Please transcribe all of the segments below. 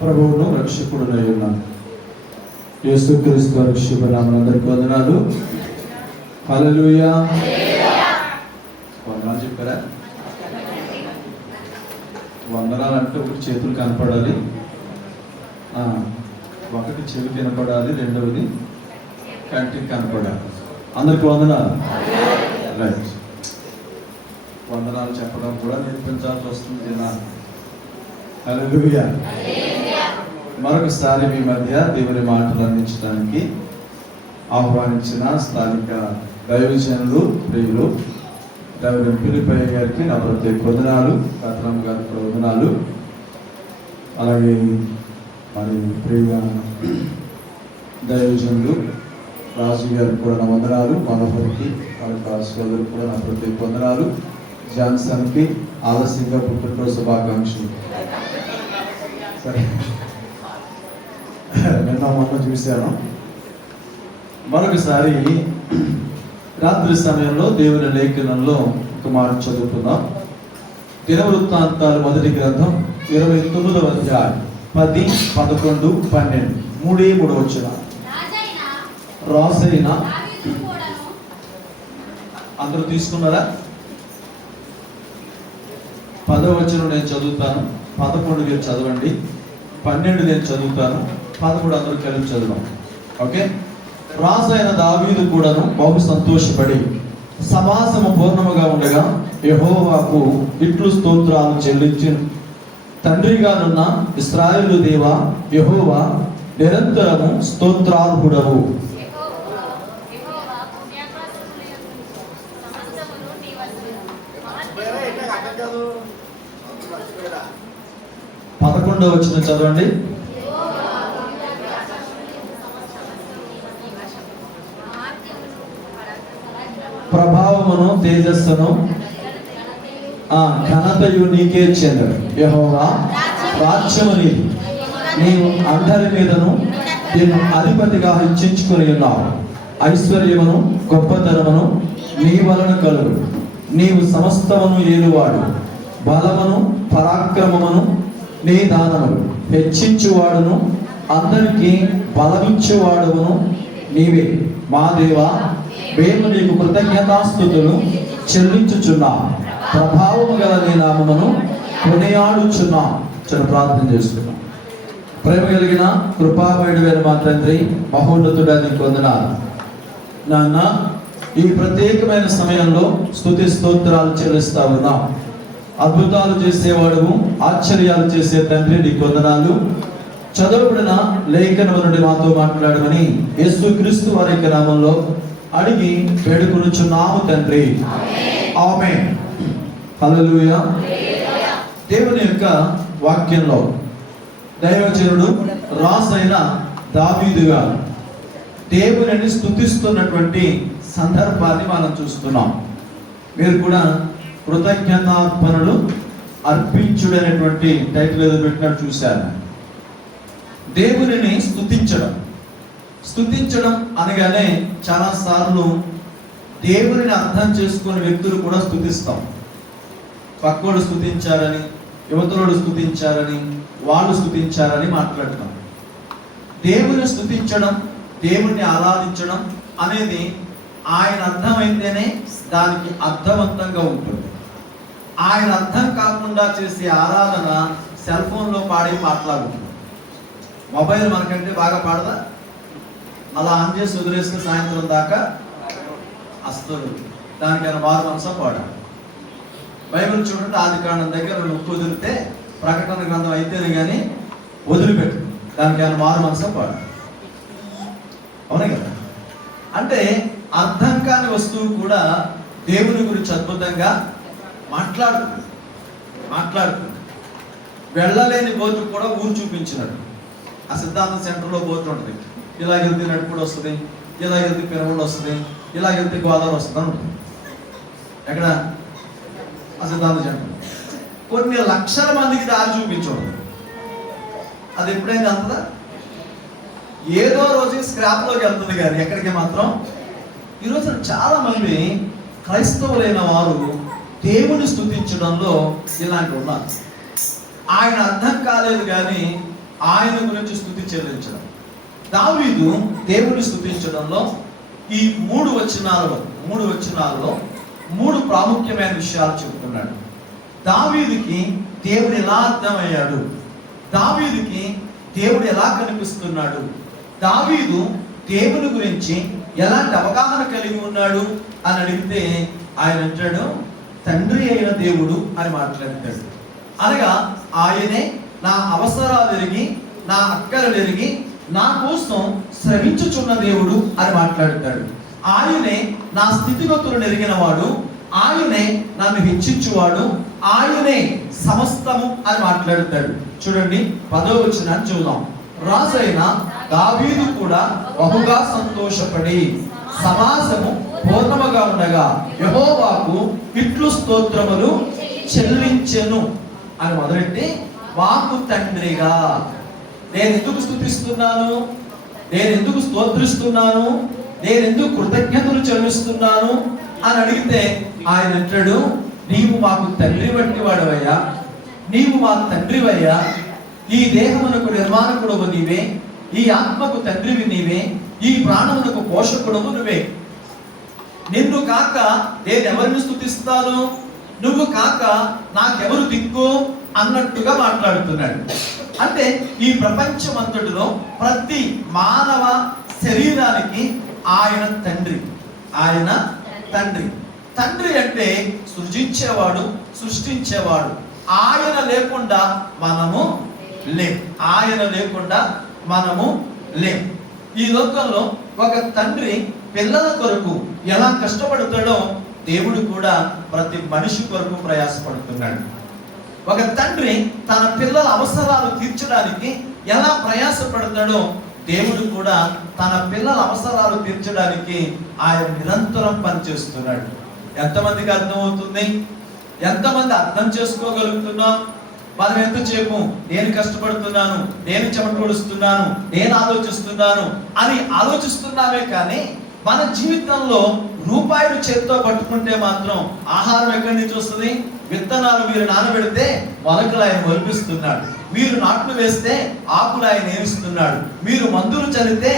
ప్రభువును రక్షకుడునై ఉన్నాను. యేసుక్రీస్తు వారి శుభ నామమునందరికీ వందనాలు. హల్లెలూయా. వందనాలు చెప్పారా? వందనాలు అంటే ఒకటి చేతులు కనపడాలి, ఒకటి చెవి కనపడాలి, రెండవది కంటికి కనపడాలి. అందరికి వందనాలు. రైట్. వందనాలు చెప్పడం కూడా నేర్పించాల్సి వస్తుంది జనాలు. హల్లెలూయా. మరొకసారి మీ మధ్య దేవుని మాటలు అందించడానికి ఆహ్వానించిన స్థానిక దైవజనులు ప్రియులు రెవరెండ్ పిలిపయ్య గారికి నా ప్రత్యేక వందనాలు, రత్నమ్మ గారికి వందనాలు. అలాగే మరి ప్రియ దైవజనులు రాజు గారికి కూడా నా వందనాలు. మనోహర్కి వాళ్ళ సోదరులకు కూడా నా ప్రత్యేక వందనాలు. జాన్సన్కి ఆలస్యంగా పుట్టినరోజు శుభాకాంక్షలు. సరే, నిన్న మొన్న చూశాను. మరొకసారి రాత్రి సమయంలో దేవుని లేఖనంలో ఒక మాట చదువుకుందాం. దినవృత్తాంతాలు మొదటి గ్రంథం 29వ అధ్యాయం 10, 11, 12 3 వచనాలు. రాజైన అందరూ తీసుకున్నారా? 10వ వచనం నేను చదువుతాను, 11 మీరు చదవండి, 12 నేను చదువుతాను, 13 అందరూ కలిపి చదువు. ఓకే. రాజైన దావీదు కూడాను బహు సంతోషపడి సమాసము పూర్ణముగా ఉండగా యెహోవాకు ఇట్లు స్తోత్రాలు చెల్లించెను. తండ్రిగానున్న ఇశ్రాయేలు దేవా, యెహోవా నిరంతరము స్తోత్రార్హుడవు. పదకొండవ వచనం చదవండి. ప్రభావమును తేజస్సును ఘనతయు నీకే చెందడు. యెహోవా రాజ్యము నీది, నీవు అందరి మీదను నేను అధిపతిగా హెచ్చించుకొని ఉన్నావు. ఐశ్వర్యమును గొప్పతనమును నీ వలన కలుగు. నీవు సమస్తమును ఏలువాడు. బలమును పరాక్రమమును నీ దానములు. హెచ్చించువాడును అందరికీ బలమిచ్చువాడును నీవే. మా దేవా, మేము నీకు కృతజ్ఞతాస్తుతులు చెల్లించుచున్నాం. ప్రభావము గల నీ నామమును కొనియాడుచున్నాం. చాలా ప్రార్థన చేస్తున్నాం. ప్రేమ కలిగిన కృపామయుడైన మా తండ్రి, మహోన్నతుడా నీకు వందనాలు. నాన్న, ఈ ప్రత్యేకమైన సమయంలో స్తుతి స్తోత్రాలు చెల్లిస్తా ఉన్నాం. అద్భుతాలు చేసేవాడు, ఆశ్చర్యాలు చేసే తండ్రి నీకు వందనాలు. చదవబడిన లేఖనము నుండి మాతో మాట్లాడమని యేసుక్రీస్తు వారి యొక్క నామంలో అడిగి వేడుకొనుచున్నాము తండ్రి. ఆమేన్. హల్లెలూయా. దేవుని యొక్క వాక్యంలో దైవజనుడు రాజైన దావీదు గారు దేవునిని స్తుతిస్తున్నటువంటి సందర్భాన్ని మనం చూస్తున్నాం. మీరు కూడా కృతజ్ఞతార్పణలు అర్పించుడనేటువంటి టైటిల్ ఏదో పెట్టినట్టు చూశారు. దేవునిని స్తుతించడం. స్తుతించడం అనగానే చాలాసార్లు దేవునిని అర్థం చేసుకునే వ్యక్తులు కూడా స్తుతిస్తాం. పక్కోడు స్తుతించారని, యువతలోడు స్తుతించారని, వాళ్ళు స్తుతించారని మాట్లాడుతాం. దేవుని స్తుతించడం, దేవుణ్ణి ఆరాధించడం అనేది ఆయన అర్థమైతేనే దానికి అర్థవంతంగా ఉంటుంది. ఆయన అర్థం కాకుండా చేసే ఆరాధన సెల్ ఫోన్లో పాడే పాటలాగుంటుంది. మొబైల్ మనకంటే బాగా పాడదా? అలా ఆన్ చేసి వదిలేసిన సాయంత్రం దాకా అస్తలు దానికైనా వారు మనసా పాడాలి. బైబిల్ చూడండి, ఆదికాండం దగ్గర నువ్వు కుదిరితే ప్రకటన గ్రంథం అయితేనే కానీ వదిలిపెట్టు, దానికైనా వారు మనసా పాడాలి. అవునే కదా? అంటే అర్థం కాని వస్తువు కూడా దేవుని గురించి అద్భుతంగా మాట్లాడుతుంది. వెళ్ళలేని బోటు కూడా ఊరు చూపించినట్టు. ఆ సిద్ధాంత సెంటర్లో బోటు ఉంటుంది. ఇలాగెళ్తే నడుపుడు వస్తుంది, ఇలాగెళ్తే పెరముడు వస్తుంది, ఇలాగెళ్తే గోదావరి వస్తుంది ఉంటుంది. ఎక్కడ? ఆ సిద్ధాంత సెంటర్. కొన్ని లక్షల మందికి దారి చూపించడం. అది ఎప్పుడైనా అంతదా? ఏదో రోజు స్క్రాప్లోకి వెళ్తుంది కానీ ఎక్కడికి మాత్రం. ఈరోజు చాలా మంది క్రైస్తవులైన వారు దేవుని స్తుతించడంలో ఇలాంటి ఉన్నారు. ఆయన అర్థం కాలేదు కానీ ఆయన గురించి స్తుతి చెల్లించడం. దావీదు దేవుని స్తుతించడంలో ఈ మూడు వచనాలలో మూడు ప్రాముఖ్యమైన విషయాలు చెప్తున్నాడు. దావీదుకి దేవుడు ఎలా అర్థమయ్యాడు, దావీదుకి దేవుడు ఎలా కనిపిస్తున్నాడు, దావీదు దేవుని గురించి ఎలాంటి అవగాహన కలిగి ఉన్నాడు అని అడిగితే ఆయన అంటాడు, తండ్రి అయిన దేవుడు అని మాట్లాడతాడు. అనగా ఆయనే నా అవసరాలు ఎరిగి, నా అక్కరలు ఎరిగి, నా కోసం శ్రమించుచున్న దేవుడు అని మాట్లాడతాడు. ఆయనే నా స్థితిగతులను ఎరిగిన వాడు, ఆయనే నన్ను హెచ్చించువాడు, ఆయనే సమస్తము అని మాట్లాడతాడు. చూడండి 10వ వచనాన్ని చూద్దాం. రాజైన దావీదు కూడా బహుగా సంతోషపడి సమాజము పూర్ణముగా ఉండగా యెహోవాకు ఇట్లు స్తోత్రములు చెల్లించెను అని మొదలెట్టి, వాకు తండ్రిగా నేను ఎందుకు స్తుతిస్తున్నాను, నేను ఎందుకు స్తోత్రిస్తున్నాను, నేను ఎందుకు కృతజ్ఞతలు చెల్లిస్తున్నాను అని అడిగితే ఆయన అంటాడు, నీవు మాకు తండ్రి వంటి వాడవయ్యా, నీవు మా తండ్రివయ్యా, ఈ దేహమునకు నిర్మాణకుడవు నీవే, ఈ ఆత్మకు తండ్రివి నీవే, ఈ ప్రాణమునకు పోషకుడవు నువ్వే. నిన్ను కాక నేను ఎవరిని స్తుతిస్తాను, నువ్వు కాక నాకెవరు దిక్కు అన్నట్టుగా మాట్లాడుతున్నాడు. అంటే ఈ ప్రపంచం అంతటిలో ప్రతి మానవ శరీరానికి ఆయన తండ్రి, ఆయన తండ్రి. తండ్రి అంటే సృజించేవాడు, సృష్టించేవాడు. ఆయన లేకుండా మనము లేం, ఆయన లేకుండా మనము లేం. ఈ లోకంలో ఒక తండ్రి పిల్లల కొరకు ఎలా కష్టపడతాడో దేవుడు కూడా ప్రతి మనిషి కొరకు ప్రయాసపడుతున్నాడు. ఒక తండ్రి తన పిల్లల అవసరాలు తీర్చడానికి ఎలా ప్రయాసపడతాడో దేవుడు కూడా తన పిల్లల అవసరాలు తీర్చడానికి ఆయన నిరంతరం పనిచేస్తున్నాడు. ఎంతమందికి అర్థమవుతుంది? ఎంతమంది అర్థం చేసుకోగలుగుతున్నాం? మనం ఎంతసేపు నేను కష్టపడుతున్నాను, నేను చెమటోడుస్తున్నాను, నేను ఆలోచిస్తున్నాను అని ఆలోచిస్తున్నామే కానీ మన జీవితంలో రూపాయలు చేత్తో పట్టుకుంటే మాత్రం ఆహారం ఎక్కడి నుంచి వస్తుంది? విత్తనాలు మీరు నానబెడితే మొలకలు ఆయన మొలిపిస్తున్నాడు, మీరు నాట్లు వేస్తే ఆకులు ఆయన ఏమిస్తున్నాడు, మీరు మందులు చల్లితే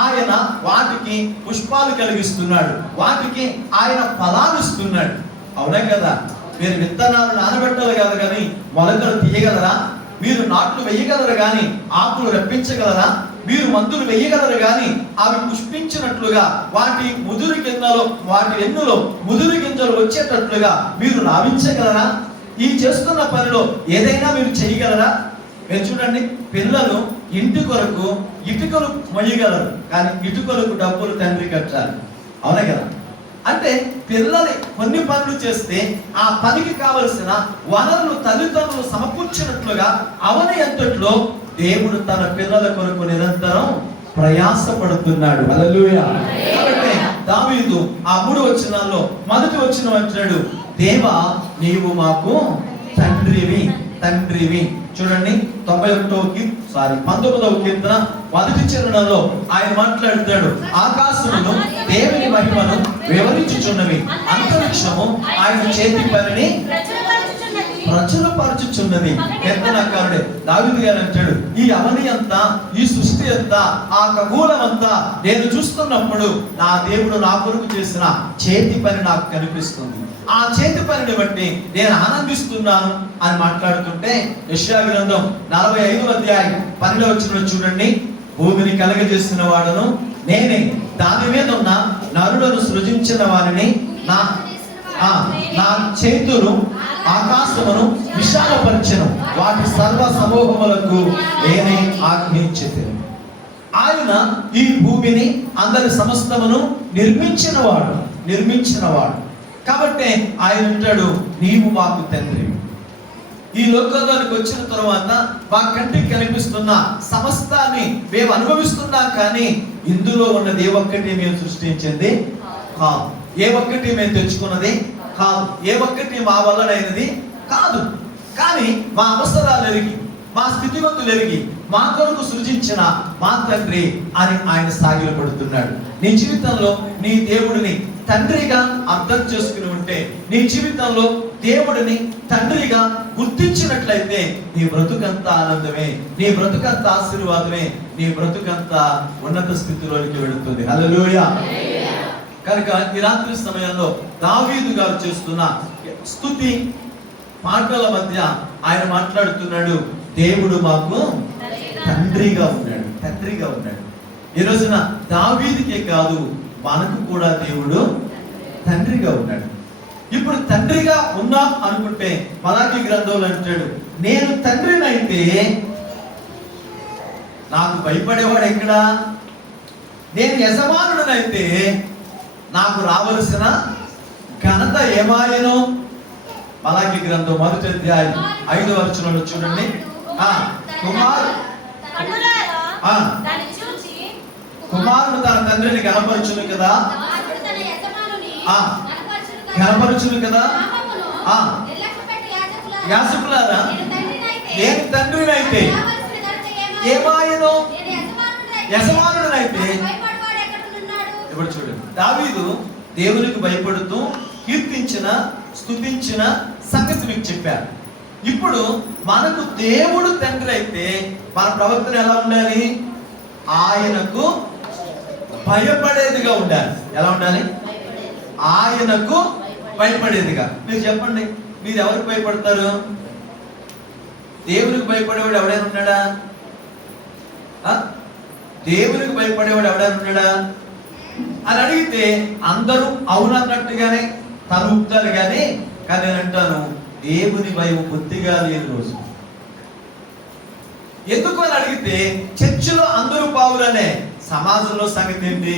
ఆయన వాటికి పుష్పాలు కలిగిస్తున్నాడు, వాటికి ఆయన ఫలాలు ఇస్తున్నాడు. అవునా కదా? మీరు విత్తనాలు నానబెట్టాలి కదా కానీ మొలకలు తీయగలరా? మీరు నాట్లు వేయగలరు కానీ ఆకులు రప్పించగలరా? మీరు మందులు వేయగలరు కానీ అవి పుష్పించినట్లుగా వాటి ముదురు గింజలు, వాటి ఎన్నులో ముదురు గింజలు వచ్చేటట్లుగా మీరు లాభించగలరా? ఈ చేస్తున్న పనిలో ఏదైనా మీరు చేయగలరా? మీరు చూడండి, పిల్లలు ఇంటి కొరకు ఇటుకలు మొయ్యగలరు కానీ ఇటుకలకు డబ్బులు తండ్రి కట్టాలి. అవునా కదా? అంటే పిల్లలు కొన్ని పనులు చేస్తే ఆ పనికి కావలసిన వనరులు తల్లిదండ్రులు సమకూర్చినట్లుగా అవని అంతట్లో దేవుడు తన పిల్లల కొరకు నిరంతరం ప్రయాసపడుతున్నాడు. హల్లెలూయా. కాబట్టి దావీదు ఆ 3 వచనాల్లో మొదటి వచనం అంటాడు, దేవా నీవు మాకు తండ్రివి, తండ్రివి. చూడండి 19వ కీర్తన 1వ చరణంలో ఆయన మాట్లాడుతాడు, ఆకాశమును దేవుని మహిమను వివరించుచున్నవి, అంతరిక్షము ఆయన చేతి పనిని ప్రచురపరచుచున్నది. కీర్తనకారుడే దావీదు గారు అంటాడు, ఈ అవని అంతా, ఈ సృష్టి అంతా, ఆ ఖగోళం అంతా నేను చూస్తున్నప్పుడు నా దేవుడు నా కొరకు చేసిన చేతి పని నాకు కనిపిస్తుంది. ఆ చేతి పనిని బట్టి నేను ఆనందిస్తున్నాను అని మాట్లాడుతుంటే యెషయా గ్రంథం 45వ అధ్యాయం 12వ వచనం చూడండి, భూమిని కలగజేసిన వాడును నేనే, దాని మీద ఉన్న నరులను సృజించిన వారిని, నా చేతులు ఆకాశమును విశాలపరచెను, వాటి సర్వ సమూహములకు నేనే ఆజ్ఞించెదను. ఆయన ఈ భూమిని అందరి సమస్తమును నిర్మించినవాడు. కాబట్టి ఆయన అంటాడు, నీవు మాకు తండ్రి. ఈ లోకంలోనికి వచ్చిన తర్వాత మా కంటికి కనిపిస్తున్న సమస్తాన్ని మేము అనుభవిస్తున్నాం కానీ ఇందులో ఉన్నది ఏ ఒక్కటి మేము సృష్టించింది కాదు, ఏ ఒక్కటి మేము తెచ్చుకున్నది కాదు, ఏ ఒక్కటి మా వల్లనైనది కాదు. కానీ మా అవసరాలు ఎరిగి, మా స్థితిగతులు ఎరిగి మా కొరకు సృజించిన మా తండ్రి అని ఆయన సాగిలపడుతున్నాడు. నీ జీవితంలో నీ దేవుడిని తండ్రిగా అర్థం చేసుకుని అనుకుంటే, నీ జీవితంలో దేవుడిని తండ్రిగా గుర్తించినట్లయితే నీ బ్రతుకంతా ఆనందమే, నీ బ్రతుకంతా ఆశీర్వాదమే, నీ బ్రతుకంతా ఉన్నత స్థితిలోనికి వెళుతుంది. హల్లెలూయా. కనుక ఈ రాత్రి సమయంలో దావీదు గారు చేస్తున్న స్తుతి పాటల మధ్య ఆయన మాట్లాడుతున్నాడు, దేవుడు మాకు తండ్రిగా ఉన్నాడు, తండ్రిగా ఉన్నాడు. ఈ రోజున దావీదుకే కాదు, మనకు కూడా దేవుడు తండ్రిగా ఉన్నాడు. ఇప్పుడు తండ్రిగా ఉన్నాం అనుకుంటే మలాకి గ్రంథంలో అంటాడు, నేను తండ్రినైతే నాకు భయపడేవాడు ఎక్కడా? నేను యజమానుడనైతే నాకు రావలసిన ఘనత ఏమాయను? మలాకి గ్రంథం 1వ అధ్యాయం 5వ వచనంలో చూడండి. కుమారుడు తన తండ్రిని గణపరచును కదా, గణపరచును కదా. యాజకులారా, నేను తండ్రినైతే ఏమాయను? యజమానుడనైతే. ఇప్పుడు చూడండి, దావీదు దేవునికి భయపడుతూ కీర్తించిన స్తుతించిన సంగతి మీకు చెప్పారు. ఇప్పుడు మనకు దేవుడు తండ్రి అయితే మన ప్రవర్తన ఎలా ఉండాలి? ఆయనకు భయపడేదిగా ఉండాలి. ఎలా ఉండాలి? ఆయనకు భయపడేదిగా. మీరు చెప్పండి, మీరు ఎవరికి భయపడతారు? దేవునికి భయపడేవాడు ఎవడైనా ఉన్నాడా? దేవునికి భయపడేవాడు ఎవడైనా ఉన్నాడా అని అడిగితే అందరూ అవునన్నట్టుగానే తలుపుతారు కానీ నేను అంటాను, దేవుని భయం బుద్ధిగా లేని రోజు. ఎందుకు అని అడిగితే, చర్చిలో అందరూ పావులనే, సమాజంలో సంగతి ఏంటి?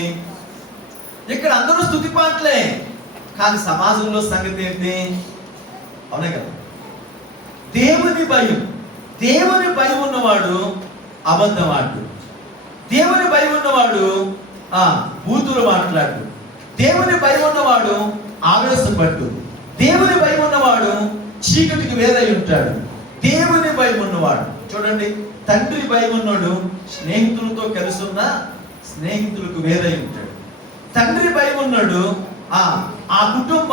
ఇక్కడ అందరూ స్తుతి పాటలే, కానీ సమాజంలో సంగతి ఏంటి? అవునే కదా. దేవుని భయం, దేవుని భయం ఉన్నవాడు అబద్ధమాడు, దేవుని భయం ఉన్నవాడు బూతులు మాట్లాడు, దేవుని భయం ఉన్నవాడు ఆవేశపడ్డు, దేవుని భయం ఉన్నవాడు చీకటికి వేరై ఉంటాడు. దేవుని భయం ఉన్నవాడు, చూడండి, తండ్రి భయం ఉన్నాడు స్నేహితులతో కలుసున్న స్నేహితులకు వేరై ఉంటాడు. తండ్రి భయం ఉన్నాడు ఆ కుటుంబ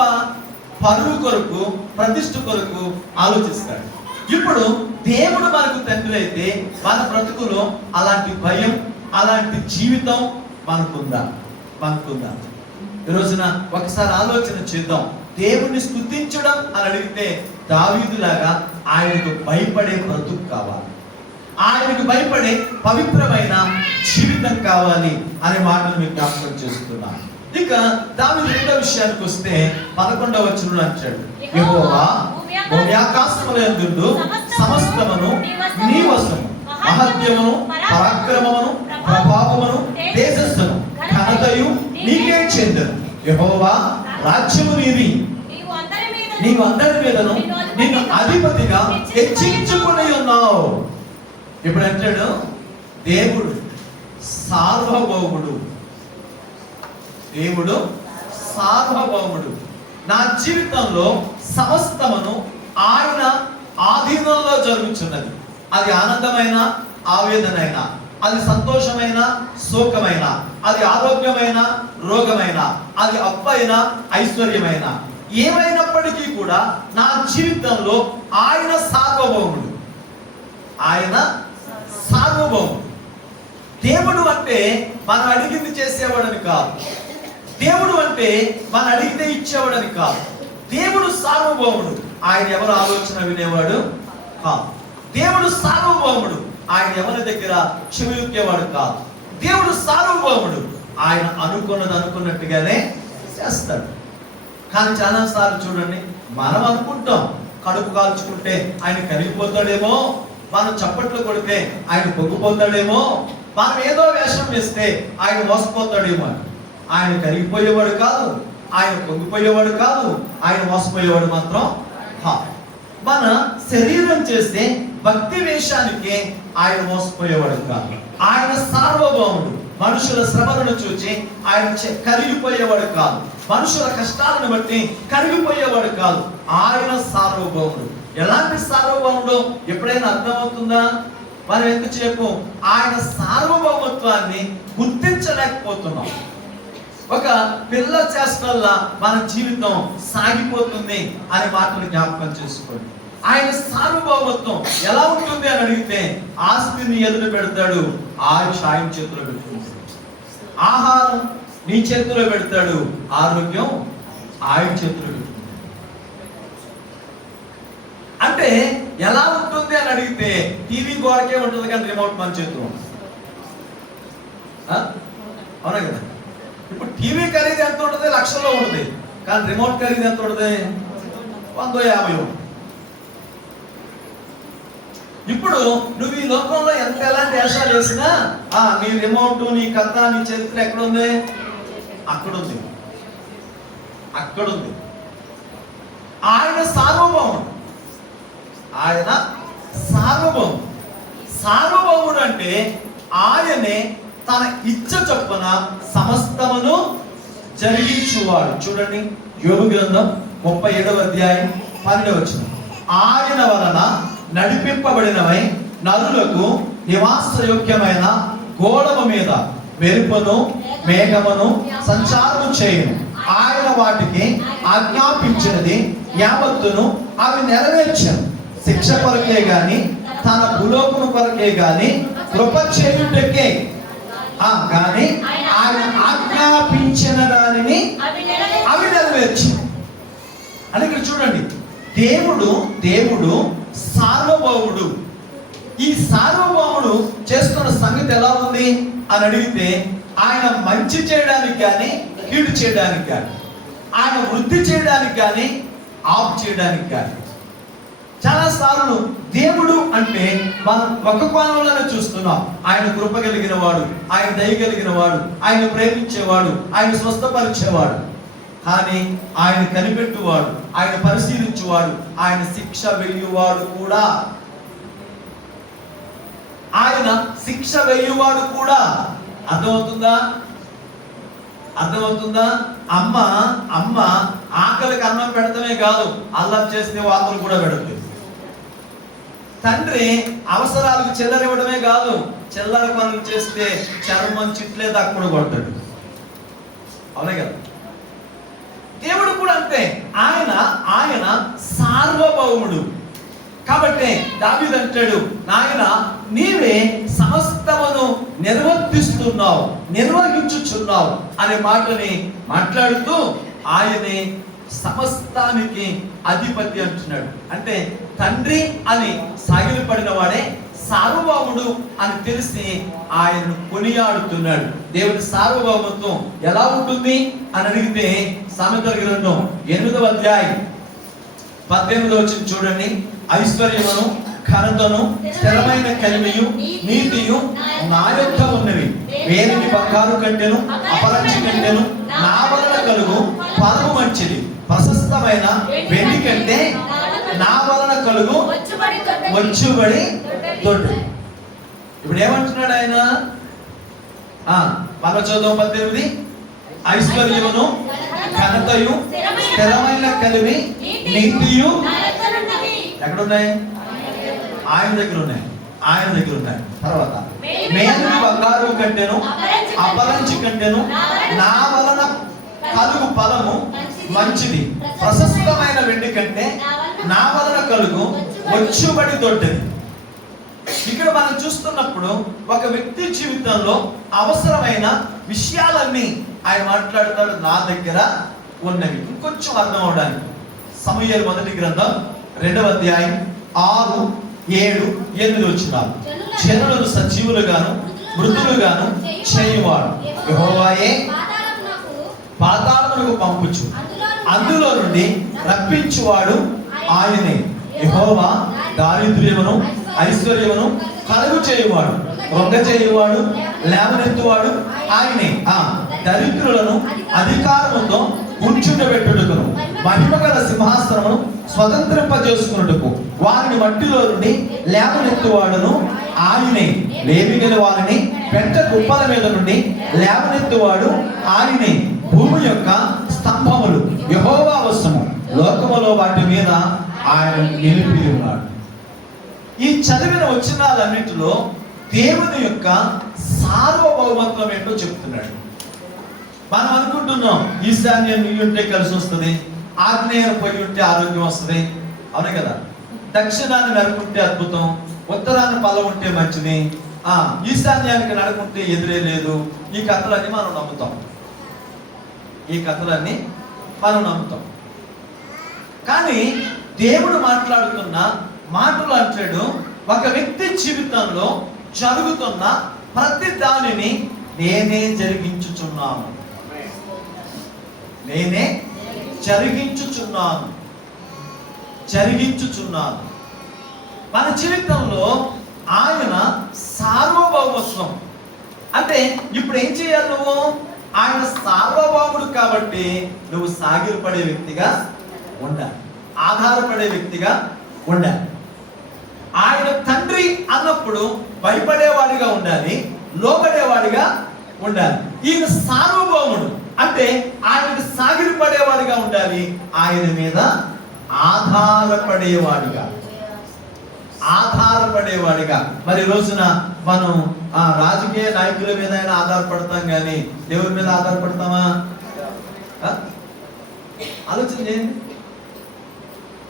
పరువు కొరకు, ప్రతిష్ఠ కొరకు ఆలోచిస్తాడు. ఇప్పుడు దేవుడు మనకు తండ్రి అయితే మన బ్రతుకులో అలాంటి భయం, అలాంటి జీవితం మనకుందా? ఈ రోజున ఒకసారి ఆలోచన చేద్దాం. దేవుణ్ణి స్తుతించడం అని అడిగితే దావీదులాగా ఆయనకు భయపడే బ్రతుకు కావాలి, ఆయనకు భయపడే పవిత్రమైన జీవితం కావాలి అనే మాటలు మీకు జ్ఞాపకం చేస్తున్నాను. ఇక దావీదు రెండో విషయానికి వస్తే 11వ వచనంలో అంటాడు, యెహోవా భూమి ఆకాశములందు సమస్తమును నీ వశము, మహత్యమును పరాక్రమమును ప్రభావమును తేజస్సును ఘనతయు నీకే చెందును. యెహోవా రాజ్యము నీది, నీవు అందరి మీదను నిన్ను అధిపతిగా హెచ్చించుకుని ఉన్నావు. ఇప్పుడు అంటాడు, దేవుడు సార్వభౌముడు, దేవుడు సార్వభౌముడు. నా జీవితంలో సమస్తమును ఆయన ఆధీనంలో జరుగుతున్నది. అది ఆనందమైన, ఆవేదనైన, అది సంతోషమైన, శోకమైన, అది ఆరోగ్యమైన, రోగమైన, అది అప్పైన, ఐశ్వర్యమైన, ఏమైనప్పటికీ కూడా నా జీవితంలో ఆయన సార్వభౌముడు, ఆయన సార్వభౌముడు. దేవుడు అంటే మనం అడిగింది చేసేవాడని కాదు, దేవుడు అంటే మనం అడిగితే ఇచ్చేవాడని కాదు. దేవుడు సార్వభౌముడు, ఆయన ఎవరు ఆలోచన వినేవాడు కాదు. దేవుడు సార్వభౌముడు, ఆయన ఎవరి దగ్గర క్షమించేవాడు కాదు. దేవుడు సార్వభౌముడు, ఆయన అనుకున్నది అనుకున్నట్టుగానే చేస్తాడు. కానీ చాలా సార్లు చూడండి, మనం అనుకుంటాం కడుపు కాల్చుకుంటే ఆయన కరిగిపోతాడేమో, మనం చప్పట్లు కొడితే ఆయన పొంగిపోతాడేమో, మనం ఏదో వేషం వేస్తే ఆయన మోసపోతాడేమో. ఆయన కరిగిపోయేవాడు కాదు, ఆయన పొంగిపోయేవాడు కాదు, ఆయన మోసపోయేవాడు మాత్రం మన శరీరం చేస్తే భక్తి వేషానికి ఆయన మోసపోయేవాడు కాదు. ఆయన సార్వభౌముడు, మనుషుల శ్రమలను చూచి ఆయన కరిగిపోయేవాడు కాదు, మనుషుల కష్టాలను బట్టి కరిగిపోయేవాడు కాదు. ఆయన సార్వభౌముడు. ఎలాంటి సార్వభౌముడు ఎప్పుడైనా అర్థమవుతుందా? మనం ఎంతసేపు ఆయన సార్వభౌమత్వాన్ని గుర్తించలేకపోతున్నాం. ఒక పిల్ల చేష్టల్లా మన జీవితం సాగిపోతుంది అనే మాటను జ్ఞాపకం చేసుకోండి. ఆయన సార్వభౌమత్వం ఎలా ఉంటుంది అని అడిగితే ఆస్తిని ఎదురు పెడతాడు, ఆయుష్ ఆయన చేతిలో పెట్టుకుంటాడు. ఆహారం నీ చేతిలో పెడతాడు, ఆరోగ్యం ఆయన చేతిలో పెట్టుకుంటాడు. అంటే ఎలా ఉంటుంది అని అడిగితే టీవీ గోడకే ఉంటుంది కానీ రిమోట్ మన చేతిలో ఉంటుంది. అవునా కదా? ఇప్పుడు టీవీ ఖరీదు ఎంత ఉంటుంది? లక్షల్లో ఉంటుంది. కానీ రిమోట్ ఖరీదు ఎంత ఉంటుంది? 150 ఉంటుంది. ఇప్పుడు నువ్వు ఈ లోకంలో ఎంత ఎలాంటి వేషాలు వేసినా నీ రిమోట్, నీ కథ, నీ చరిత్ర ఎక్కడుంది? అక్కడుంది, అక్కడుంది. ఆయన సార్వభౌముడు, ఆయన సార్వభౌముడు. సార్వభౌముడు అంటే ఆయనే తన ఇచ్చ చొప్పున సమస్తమును జరిగించువాడు. చూడండి, యోబు గ్రంథం 37వ అధ్యాయం 12వ వచనం. ఆయన వలన నడిపింపబడినవై నరులకు నివాసయోగ్యమైన గోడము మీద మెరుపును మేఘమును సంచారము చేయును. ఆయన వాటికి ఆజ్ఞాపించినది యావత్తును అవి నెరవేర్చను. శిక్ష కొరకే గాని తన భూలోకము కొరకే గాని కృప చేయుటకే కానీ ఆయన ఆజ్ఞాపించిన దానిని అవి నెరవేర్చు అని ఇక్కడ చూడండి. దేవుడు సార్వభౌముడు. ఈ సార్వభౌముడు చేస్తున్న సంగతి ఎలా ఉంది అని అడిగితే ఆయన మంచి చేయడానికి కానీ కీడు చేయడానికి కానీ, ఆయన వృద్ధి చేయడానికి కానీ ఆపు చేయడానికి కానీ. చాలా సార్లు దేవుడు అంటే మనం ఒక కోణంలోనే చూస్తున్నాం. ఆయన కృప కలిగిన వాడు, ఆయన దయ కలిగిన వాడు, ఆయన ప్రేమించేవాడు, ఆయన స్వస్థపరిచేవాడు. కానీ ఆయన కనిపెట్టువాడు, ఆయన పరిశీలించువాడు, ఆయన శిక్ష వేయువాడు కూడా. ఆయన శిక్ష వేయువాడు కూడా. అర్థమవుతుందా? అర్థమవుతుందా? అమ్మ ఆకలికి అన్నం పెడతామే కాదు, అల్లం చేస్తే వాతలు కూడా పెడుతుంది. తండ్రి అవసరాలకు చిల్లర ఇవ్వడమే కాదు, చిల్లర పనులు చేస్తే చర్మం చిట్లేదు అక్కడ కొడతాడు. అవునే కదా? దేవుడు కూడా అంతే. ఆయన సార్వభౌముడు. కాబట్టి దావీదు అంటాడు, నాయన నీవే సమస్తమును నిర్వర్తిస్తున్నావు, నిర్వహించుచున్నావు అనే మాటని మాట్లాడుతూ ఆయనే సమస్తానికి అధిపతి అంటున్నాడు. అంటే తండ్రి అని సాగిలపడిన వాడే సార్వభౌముడు అని తెలిసి ఆయనను కొనియాడుతున్నాడు. దేవుడి సార్వభౌమత్వం ఎలా ఉంటుంది అని అడిగితే సామెతల గ్రంథం 8వ అధ్యాయం 18వ వచనం చూడండి. ఐశ్వర్యమును ఘనతను స్థిరమైన కలిమియు నీతియు నా యొక్క ఉన్నవి, వేలిమి బంగారు కంటెను అపరంజి కంటెను నా వలన కలుగు ఫలము మంచిది, ప్రశస్తమైన వెండి కంటే నా వలన కలుగు వచ్చుబడి దొడ్డు. ఇప్పుడు ఏమంటున్నాడు ఆయన? మన చదువు 18. ఐశ్వర్యమును ఘనతయు స్థిరమైన కలిమి నీతియు ఎక్కడున్నాయి? ఆయన దగ్గర ఉన్నాయి, ఆయన దగ్గర ఉన్నాయి. తర్వాత మేలు బంగారు కంటెను అపరంజి కంటెను నా వలన కలుగు ఫలము మంచిది, ప్రశస్తమైన వెండి కంటే నా వలన కలుగు వచ్చుబడి దొడ్డది. ఇక్కడ మనం చూస్తున్నప్పుడు ఒక వ్యక్తి జీవితంలో అవసరమైన విషయాలన్నీ ఆయన మాట్లాడతాడు, నా దగ్గర ఉన్నవి. ఇంకొంచెం అర్థం అవడానికి సమూయేలు మొదటి గ్రంథం 2వ అధ్యాయం 6, 7, 8 వచనాలు. జనులను సజీవులుగాను మృతులుగాను చేయువాడు యెహోవాయే పాతాళమునకు పంపుచు అందులో నుండి రప్పించువాడు ఆయనే. యెహోవా దారిద్ర్యమును ఐశ్వర్యమును కలుగు చేయువాడు, రొంగ చేయువాడు, లేవనెత్తువాడు ఆయనే. దరిద్రులను అధికారముతో కూర్చుండబెట్టుటకును మహిమగల సింహాసనమును స్వతంత్రింపజేసుకున్నట్టుకు వారిని మట్టిలో నుండి లేవనెత్తువాడును ఆయనే. లేమిగల వారిని పెంట కుప్పల మీద నుండి లేవనెత్తువాడు ఆయనే. భూమి యొక్క స్తంభములు యెహోవా వశము, లోకములో వాటి మీద ఆయన నిలిపి ఉన్నాడు. ఈ చదివిన వచనాలన్నిటిలో దేవుని యొక్క సార్వభౌమత్వం ఏంటో చెప్తున్నాడు. మనం అనుకుంటున్నాం ఈశాన్యం నువ్వు ఉంటే కలిసి వస్తుంది, ఆగ్నేయం పోయి ఉంటే ఆరోగ్యం వస్తుంది, అవునే కదా. దక్షిణాన్ని నడుకుంటే అద్భుతం, ఉత్తరాన్ని పల్ల ఉంటే మంచిది, ఈశాన్యానికి నడుకుంటే ఎదురే లేదు. ఈ కథలన్నీ మనం నమ్ముతాం, ఈ కథలన్నీ మనం నమ్ముతాం. కానీ దేవుడు మాట్లాడుతున్న మాటలు అంటాడు, ఒక వ్యక్తి జీవితంలో జరుగుతున్న ప్రతి దానిని నేనే జరిగించుచున్నాను, నేనే జరిగించుచున్నాను. మన జీవితంలో ఆయన సార్వభౌమత్వం అంటే ఇప్పుడు ఏం చేయాలి నువ్వు? ఆయన సార్వభౌముడు కాబట్టి నువ్వు సాగిలపడే వ్యక్తిగా ఉండాలి, ఆధారపడే వ్యక్తిగా ఉండాలి. ఆయన తండ్రి అన్నప్పుడు భయపడేవాడిగా ఉండాలి, లోబడేవాడిగా ఉండాలి. ఈయన సార్వభౌముడు అంటే ఆయనకు సాగిలపడేవాడిగా ఉండాలి, ఆయన మీద ఆధారపడేవాడిగా. మరి రోజున మనం రాజకీయ నాయకుల మీద అయినా ఆధారపడతాం, కానీ దేవుడి మీద ఆధారపడతామా? ఆలోచన చేయండి.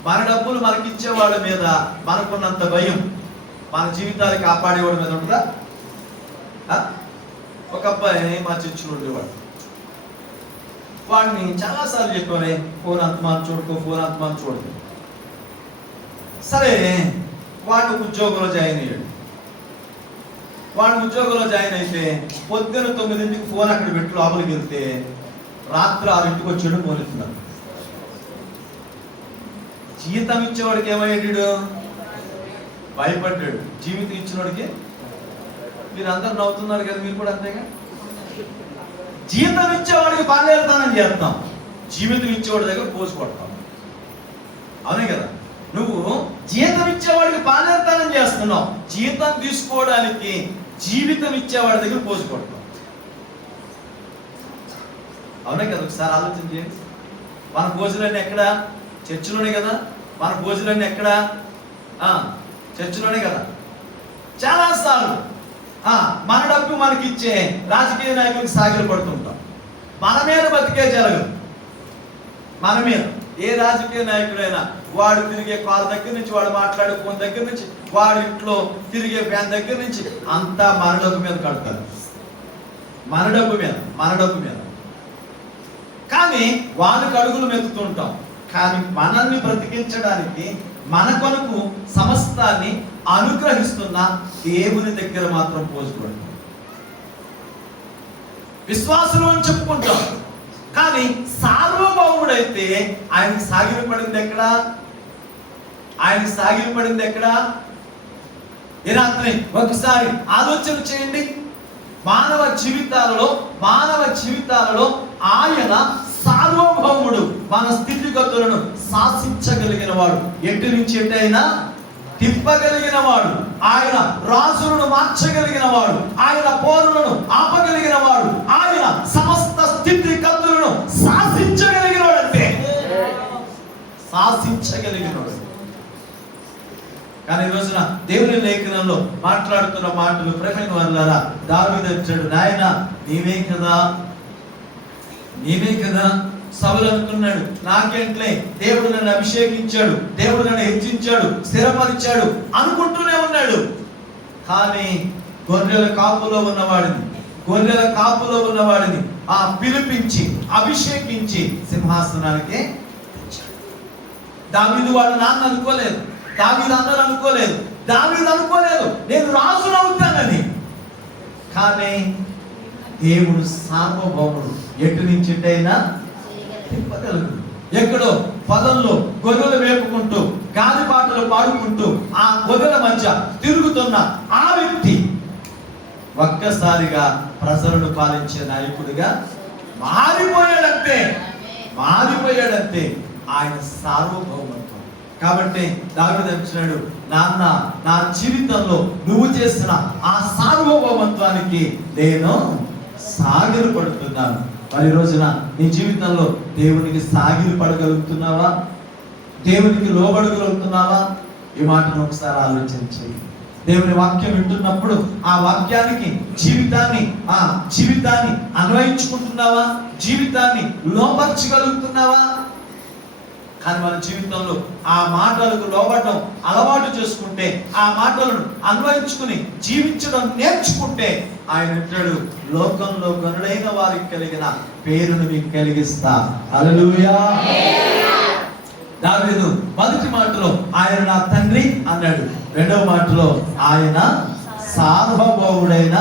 మన డబ్బులు మనకిచ్చే వాళ్ళ మీద మనకున్నంత భయం మన జీవితాలు కాపాడేవాడి మీద ఉంటుందా? ఒక అబ్బాయి మా చర్చిలో ఉండేవాడు. వాడిని చాలాసార్లు చెప్పానే, ఫోన్ అంతమానం చూడకు. సరే, వాడు ఉద్యోగంలో జాయిన్ అయ్యాడు. అయితే పొద్దున 9ంటికి ఫోన్ అక్కడ పెట్టి లోపలికి వెళ్తే రాత్రి 6ంటికి వచ్చాడు ఫోన్ ఎత్తున్నాడు. జీతం ఇచ్చేవాడికి ఏమయ్యాడు? భయపడ్డాడు. జీవితం ఇచ్చినోడికి, మీరు అందరు నవ్వుతున్నారు కదా, మీరు కూడా అంతేగా. జీతం ఇచ్చేవాడికి పాలేరుతానని చేస్తాం, జీవితం ఇచ్చేవాడి దగ్గర పోసి కొడతాం, అవునే కదా. నువ్వు జీతం ఇచ్చేవాడికి పాలేరుతానని చేస్తున్నావు, జీతం తీసుకోవడానికి జీవితం ఇచ్చేవాడి దగ్గర పోసి కొడతాం, అవునే కదా. ఒకసారి ఆలోచన చేయండి. మన భోజనాన్ని ఎక్కడ? చర్చిలోనే కదా. మన భోజనాన్ని ఎక్కడ? చర్చిలోనే కదా. చాలాసార్లు మన డబ్బు మనకి ఇచ్చే రాజకీయ నాయకులకు సాగిలు పడుతుంటాం. మన మీద బతికే జరగదు. మన మీద ఏ రాజకీయ నాయకుడైనా వాడు తిరిగే కాల్ దగ్గర నుంచి, వాడు మాట్లాడే ఫోన్ దగ్గర నుంచి, వాడి ఇంట్లో తిరిగే ఫ్యాన్ దగ్గర నుంచి అంతా మన డబ్బు మీద కడతారు, మన డబ్బు మీద. కానీ వాళ్ళకి అడుగులు మెతుకుతుంటాం. కానీ మనల్ని బ్రతికించడానికి మన కొరకు సమస్తాన్ని అనుగ్రహిస్తున్న దేవుని దగ్గర మాత్రం పోసుకోండి. విశ్వాసులు అని చెప్పుకుంటాం, కానీ సార్వభౌముడైతే ఆయనకి సాగిలపడింది ఎక్కడ? ఈ రాత్రి ఒకసారి ఆలోచన చేయండి. మానవ జీవితాలలో ఆయన సార్వభౌముడు. మన స్థితిగతులను శాసించగలిగిన వాడు, ఎటు నుంచి ఎటైనా తిప్పగలిగిన వాడు, ఆయన రాజులను మార్చగలిగిన వాడు, ఆయన పోరులను ఆపగలిగిన వాడు, ఆయన సమస్త స్థితిగతులను శాసించగలిగిన వాడు. అంటే శాసించగలిగినవాడు. కానీ ఈ రోజున దేవుని లేఖనంలో మాట్లాడుతున్న మాటలు ప్రేమైన వారులారా, దావీదు అంటాడు, నాయన నీవే కదా. సౌలు అనుకున్నాడు, నాకేంట్లే, దేవుడు నన్ను అభిషేకించాడు, దేవుడు నన్ను హెచ్చించాడు, స్థిరపరిచాడు అనుకుంటూనే ఉన్నాడు. కానీ గొర్రెల కాపులో ఉన్నవాడిని పిలిపించి అభిషేకించి సింహాసనానికి దావీదు వాడు నాన్న అనుకోలేదు, దావీదు అన్నలు అనుకోలేదు, దావీదు అనుకోలేదు నేను రాజును అవుతానని. కానీ దేవుడు సార్వభౌముడు, ఎటు నుంచి ఎటైనా తిప్పగలడు. ఎక్కడో పొలంలో గొర్రెలు వేపుకుంటూ గాలిపాటలు పాడుకుంటూ ఆ గొర్రెల మధ్య తిరుగుతున్న ఆ వ్యక్తి ఒక్కసారిగా ప్రజలను పాలించే నాయకుడిగా మారిపోయాడంటే ఆయన సార్వభౌమత్వం. కాబట్టి దావీదు అంటున్నాడు, నాన్న, నా జీవితంలో నువ్వు చేసిన ఆ సార్వభౌమత్వానికి నేను సాగిలు పడుతున్నాను. మరి రోజున నీ జీవితంలో దేవునికి సాగిలు పడగలుగుతున్నావా? దేవునికి లోబడగలుగుతున్నావా? ఈ మాటను ఒకసారి ఆలోచించి దేవుని వాక్యం వింటున్నప్పుడు ఆ వాక్యానికి జీవితాన్ని అన్వయించుకుంటున్నావా? జీవితాన్ని లోపరచగలుగుతున్నావా? కానీ మన జీవితంలో ఆ మాటలకు లోబడడం అలవాటు చేసుకుంటే, ఆ మాటలను అన్వయించుకుని జీవించడం నేర్చుకుంటే, ఆయన అంటాడు, లోకంలో గనుడైన వారికి కలిగిన పేరును మీకు కలిగిస్తా. హల్లెలూయా. దావీదు మొదటి మాటలో ఆయన నా తండ్రి అన్నాడు. రెండవ మాటలో ఆయన సార్వభౌముడైన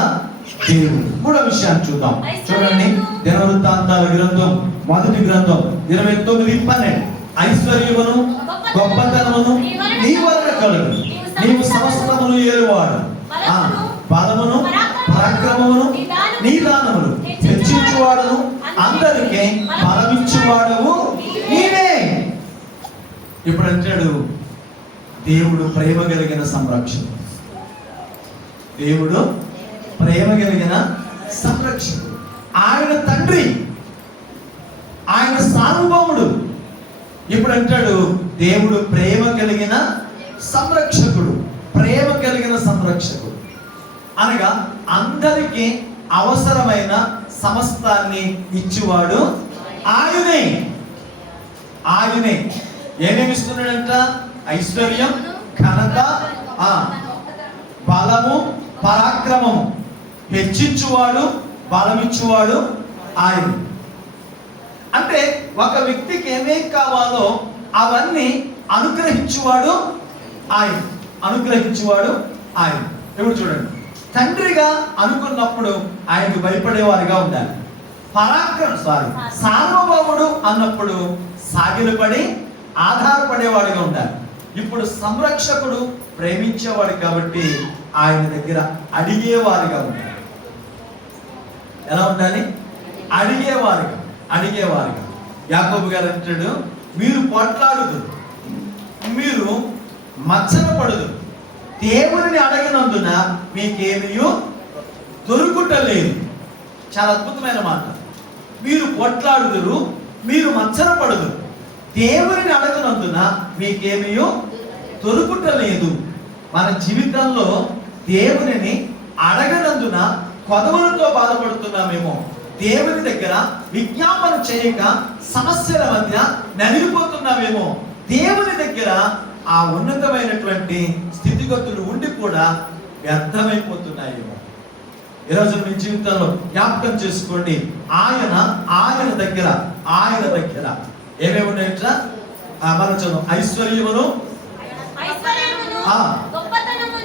దేవుడు. మూడో విషయాన్ని చూద్దాం. చూడండి, దినవృత్తాంతాల గ్రంథం మొదటి గ్రంథం 29:12. ఐశ్వర్యమును గొప్పతనమును నీ వలన కలుగు, నీవు సమస్తమును ఏలువాడు. బలమును పరాక్రమమును నీ దానములు హెచ్చించువాడును, అందరికీ బలమిచ్చువాడవు నీవే. ఇప్పుడు అంటాడు, దేవుడు ప్రేమ కలిగిన సంరక్షణ. దేవుడు ప్రేమ కలిగిన సంరక్షణ. ఆయన తండ్రి, ఆయన సార్వభౌముడు. ఇప్పుడు అంటాడు, దేవుడు ప్రేమ కలిగిన సంరక్షకుడు. ప్రేమ కలిగిన సంరక్షకుడు అనగా అందరికీ అవసరమైన సమస్తాన్ని ఇచ్చేవాడు ఆయనే. ఆయనే ఏమేమి ఇస్తున్నాడంట? ఐశ్వర్యం, ఘనత, బలము, పరాక్రమము. హెచ్చించువాడు, బలమిచ్చువాడు ఆయన. అంటే ఒక వ్యక్తికి ఏమేం కావాలో అవన్నీ అనుగ్రహించువాడు ఆయన. అనుగ్రహించువాడు ఆయన. ఇప్పుడు చూడండి, తండ్రిగా అనుకున్నప్పుడు ఆయనకు భయపడేవారిగా ఉండాలి. సార్వభౌముడు అన్నప్పుడు సాగిలపడి ఆధారపడేవాడిగా ఉండాలి. ఇప్పుడు సంరక్షకుడు ప్రేమించేవాడు కాబట్టి ఆయన దగ్గర అడిగేవారిగా ఉండాలి. ఎలా ఉండాలి? అడిగేవారిగా. యాకోబు గారు అంటాడు, మీరు పోట్లాడుదు, మీరు మచ్చన పడుదు, దేవుని అడగనందున మీకేమీ దొరుకుటలేదు. చాలా అద్భుతమైన మాట. మీరు పోట్లాడుదురు, మీరు మచ్చన పడుదు, దేవుని అడగనందున మీకేమీ దొరుకుటలేదు. మన జీవితంలో దేవునిని అడగనందున కొదవలతో బాధపడుతున్నామేమో, దేవుని దగ్గర విజ్ఞాపన చేయక సమస్యల మధ్య నలిగిపోతున్నామేమో, దేవుని దగ్గర ఆ ఉన్నతమైనటువంటి స్థితిగతులు ఉండి కూడా వ్యర్థమైపోతున్నాయేమో. ఈరోజు మీ జీవితంలో జ్ఞాపకం చేసుకోండి, ఆయన దగ్గర ఏమేమి ఉన్నాయట? మనం చదువు, ఐశ్వర్యమును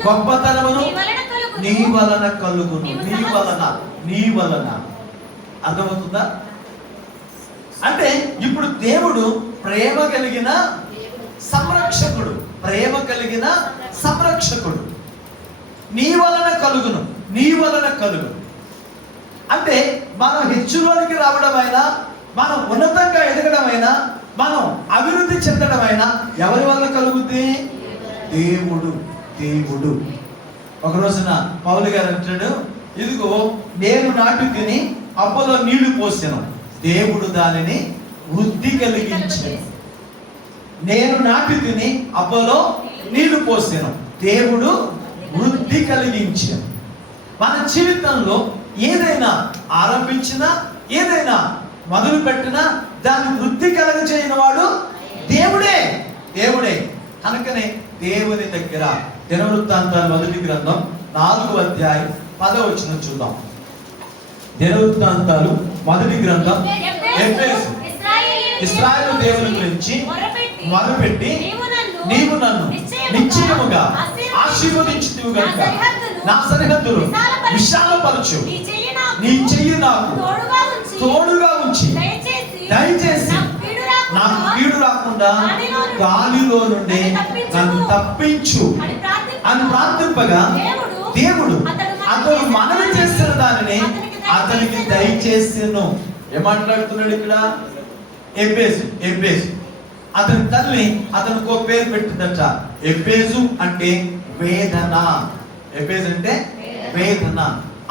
గొప్పతనమును నీ వలన కలుగును. నీ వలన అర్థమవుతుందా? అంటే ఇప్పుడు దేవుడు ప్రేమ కలిగిన సంరక్షకుడు. నీ వలన కలుగును. అంటే మనం హెచ్చులోనికి రావడమైనా, మనం ఉన్నతంగా ఎదగడమైనా, మనం అభివృద్ధి చెందడమైనా ఎవరి వల్ల కలుగుద్ది? దేవుడు. ఒక రోజున పౌలు గారు అంటాడు, ఇదిగో నేను నాటి తిని అప్పలో నీళ్లు పోసాను, దేవుడు దానిని వృద్ధి కలిగించాను. నేను నాటి తిని అప్పలో నీళ్లు పోసాను, దేవుడు వృద్ధి కలిగించాను. మన జీవితంలో ఏదైనా ఆరంభించినా, ఏదైనా మొదలు పెట్టినా దాన్ని వృద్ధి కలగజేయని వాడు దేవుడే. కనుకనే దేవుని దగ్గర దినవృత్తాంతాలు మొదటి గ్రంథం 4వ అధ్యాయం 10వ వచనం చూద్దాం. దినవృత్తాంతాలు మొదటి గ్రంథం. ఇశ్రాయేలు దేవుని గురించి మొరపెట్టి, నీవు నన్ను నిశ్చయముగా ఆశీర్వదించుదువు గనుక నా సరిహద్దులు విశాలపరచు, నీ చెయ్యి నాకు తోడుగా ఉంచి దయచేసి నాకు కీడు రాకుండా గాలిలో నుండి నన్ను తప్పించు అని ప్రార్థింపగా దేవుడు అతను మనవి చేస్తున్న దానిని అతనికి దయచేసిను. ఏమాట్లాడుతున్నాడు ఇక్కడ? ఎబ్బేసు. అతని తల్లి అతనికి ఒక పేరు పెట్టిందట. ఎబ్బేసు అంటే వేదన.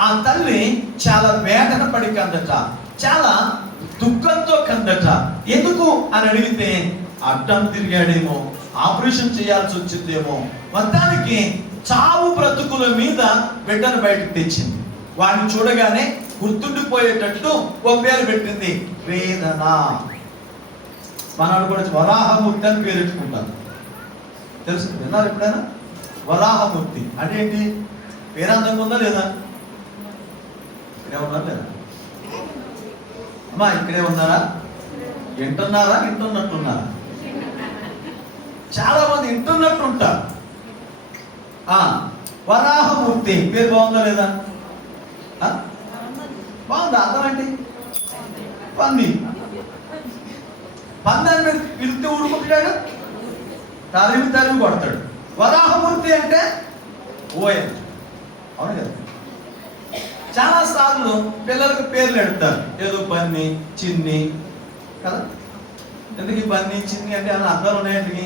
ఆ తల్లి చాలా వేదన పడి కందట, చాలా దుఃఖంతో కందట. ఎందుకు అని అడిగితే అడ్డం తిరిగాడేమో, ఆపరేషన్ చేయాల్సి వచ్చిందేమో. మొత్తానికి చావు బ్రతుకుల మీద బిడ్డను బయటకు తెచ్చింది. వాడిని చూడగానే గుర్తుండిపోయేటట్టు ఓ పేరు పెట్టింది, వేదన. మనవాడు కూడా వరాహమూర్తి అని పేరు పెట్టుకుంటారు, తెలుసు, విన్నారు ఎప్పుడైనా? వరాహమూర్తి అంటే ఏంటి? పేరందంగా ఉందా లేదా? ఇక్కడే ఉన్నారు లేదా అమ్మా? ఇక్కడే ఉన్నారా? వింటున్నారా? వింటున్నట్టున్నారా? చాలా మంది వింటున్నట్టు ఉంటారు. వరాహమూర్తి పేరు బాగుందా లేదా? బాగుందా? అర్థం ఏంటి? పంది. పందాన్ని మీద పిలిస్తే ఊరుకుంటాడు, తరిమి కొడతాడు. వరాహమూర్తి అంటే ఓయం. అవును కదా? చాలా సార్లు పిల్లలకు పేర్లు పెడతారు, ఏదో పన్ని, చిన్ని కదా. ఎందుకు ఈ పన్ని, చిన్ని అంటే అలా అర్థాలు ఉన్నాయండి.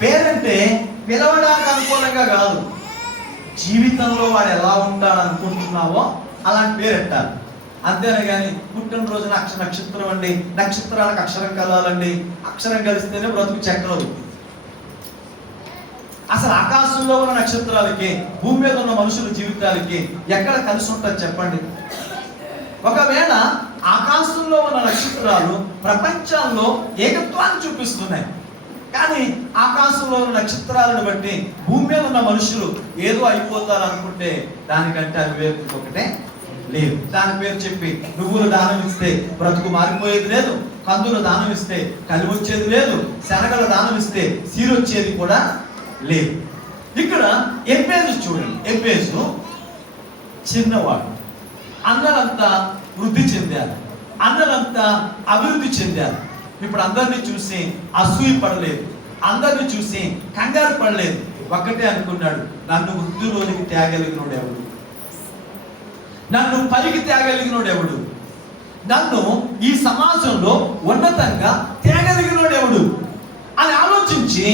పేరంటే పిలవడానికి అనుకూలంగా కాదు, జీవితంలో వాడు ఎలా ఉంటాడు అనుకుంటున్నావో అలాంటి పేరు పెట్టాలి. అంతేనే కానీ పుట్టినరోజున నక్షత్రం అండి, నక్షత్రాలకు అక్షరం కలవాలండి, అక్షరం కలిస్తేనే బ్రతుకు చక్రం. అసలు ఆకాశంలో ఉన్న నక్షత్రాలకి భూమి మీద ఉన్న మనుషుల జీవితాలకి ఎక్కడ కలిసి ఉంటుంది చెప్పండి? ఒకవేళ ఆకాశంలో ఉన్న నక్షత్రాలు ప్రపంచంలో ఏకత్వాన్ని చూపిస్తున్నాయి, కానీ ఆకాశంలో ఉన్న నక్షత్రాలను బట్టి భూమి మీద ఉన్న మనుషులు ఏదో అయిపోతారు అనుకుంటే దానికంటే అవివేకం ఒకటే లేదు. దాని పేరు చెప్పి నువ్వులు దానం ఇస్తే బ్రతుకు మారిపోయేది లేదు, కందులు దానం ఇస్తే కలిమి వచ్చేది లేదు, శనగలు దానం ఇస్తే సీరొచ్చేది కూడా లేదు. ఇక్కడ ఎబ్బేజు చూడండి, ఎబ్బేజు చిన్నవాడు. అన్నలంతా వృద్ధి చెందారు, అన్నలంతా అభివృద్ధి చెందారు. ఇప్పుడు అందరినీ చూసి అసూయ పడలేదు, అందరినీ చూసి కంగారు పడలేదు. ఒక్కటే అనుకున్నాడు, నన్ను వృద్ధిలోనికి తేగలిగినోడు ఎవడు, నన్ను పైకి తేగలిగినోడు ఎవడు, నన్ను ఈ సమాజంలో ఉన్నతంగా తేగలిగినోడు ఎవడు అని ఆలోచించి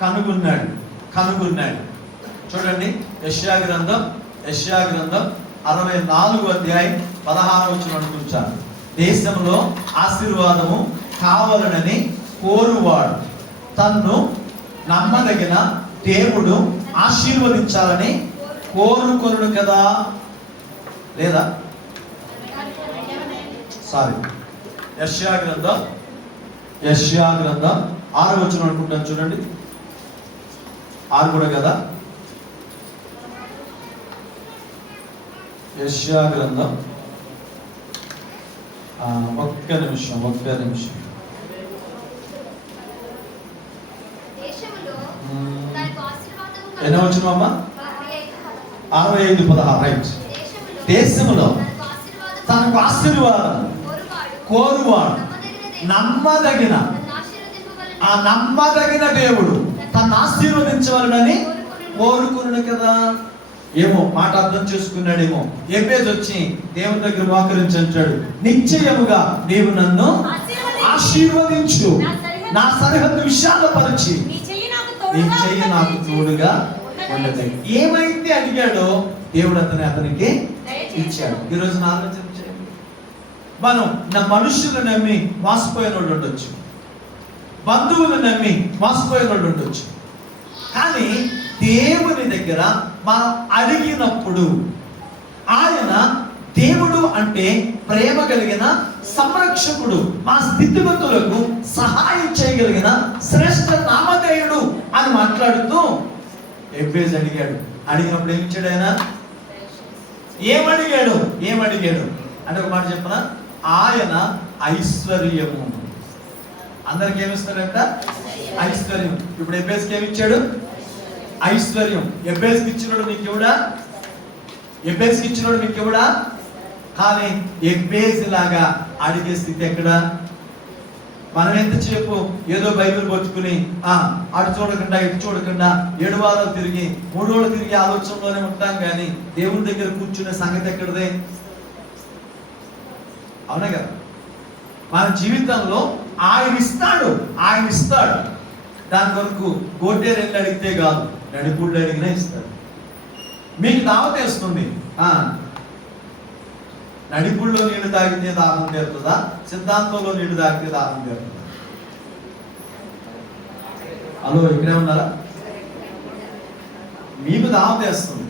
కనుగొన్నాడు. చూడండి, యెషయా గ్రంథం 64వ అధ్యాయం 16వ వచనం అనుకుంటాను. దేశంలో ఆశీర్వాదము కావాలనని కోరువాడు తన్ను నమ్మదగిన దేవుడు ఆశీర్వదించాలని కోరుకొనుడు కదా. లేదా సారీ, యెషయా గ్రంథం 6వ వచనం అనుకుంటాను. చూడండి, 6 కూడా కదా. యెషయా గ్రంథం ఒక్క నిమిషం. ఎన్నో వచ్చిన అమ్మా? 65:16. రైట్. దేశంలో తనకు ఆశీర్వాదం కోరువాడు నమ్మదగిన దేవుడు తను ఆశీర్వదించవాలని కోరుకున్నాడు కదా. ఏమో మాట అర్థం చేసుకున్నాడేమో. ఎబ్బేజు వచ్చి దేవుని దగ్గర మోకరించి అంటాడు, నిశ్చయముగా నీవు నన్ను ఆశీర్వదించు, నా సరిహద్దు విశాలపరిచి నీ చెయ్యి నాకు తోడుగా ఉండదు. ఏమైతే అడిగాడో దేవుడు అతనికి ఇచ్చాడు. ఈరోజు నా ఆలోచన చేయండి, మనం నా మనుషులు నమ్మి మోసపోయిన వాళ్ళు ఉండొచ్చు, బంధువులు నమ్మి మోసపోయిన వాళ్ళు ఉండొచ్చు, కానీ దేవుని దగ్గర మనం అడిగినప్పుడు ఆయన దేవుడు అంటే ప్రేమ కలిగిన సంరక్షకుడు, మా స్థితిగతులకు సహాయం చేయగలిగిన శ్రేష్ఠ నామధేయుడు అని మాట్లాడుతూ ఎబ్బేజు అడిగినప్పుడు ఏమి ఇచ్చాడు ఆయన? ఏమడిగాడు అంటే ఒక మాట చెప్పనా, ఆయన ఐశ్వర్యము. అందరికి ఏమిస్తాడంట? ఐశ్వర్యం. ఇప్పుడు ఎబ్బేజుకి ఏమిచ్చాడు? ఐశ్వర్యం. ఎబ్బేజుకి ఇచ్చినోడు మీకు ఇవ్వడా? కానీ ఎబ్బేజు లాగా అడిగే స్థితి ఎక్కడ? మనం ఎంతసేపు ఏదో బైబిల్ పట్టుకుని అటు చూడకుండా ఇటు చూడకుండా 7 వారాలు తిరిగి 3 రోజులు తిరిగి ఆలోచనలోనే ఉంటాం, కానీ దేవుని దగ్గర కూర్చునే సంగతి ఎక్కడదే? అవునా కదా? మన జీవితంలో ఆయన ఇస్తాడు. దాని వరకు గోటేరు వెళ్ళి అడిగితే కాదు, నడిపుళ్ళు అడిగినా ఇస్తాడు. మీకు దావత వేస్తుంది, నడిపుల్లో నీళ్లు తాగితే దాహం తీరుతుందా, సిద్ధాంతంలో నీళ్లు తాగితే దాహం తీరుతుందా? హలో, ఇక్కడే ఉన్నారా? మీకు దాహం వేస్తుంది.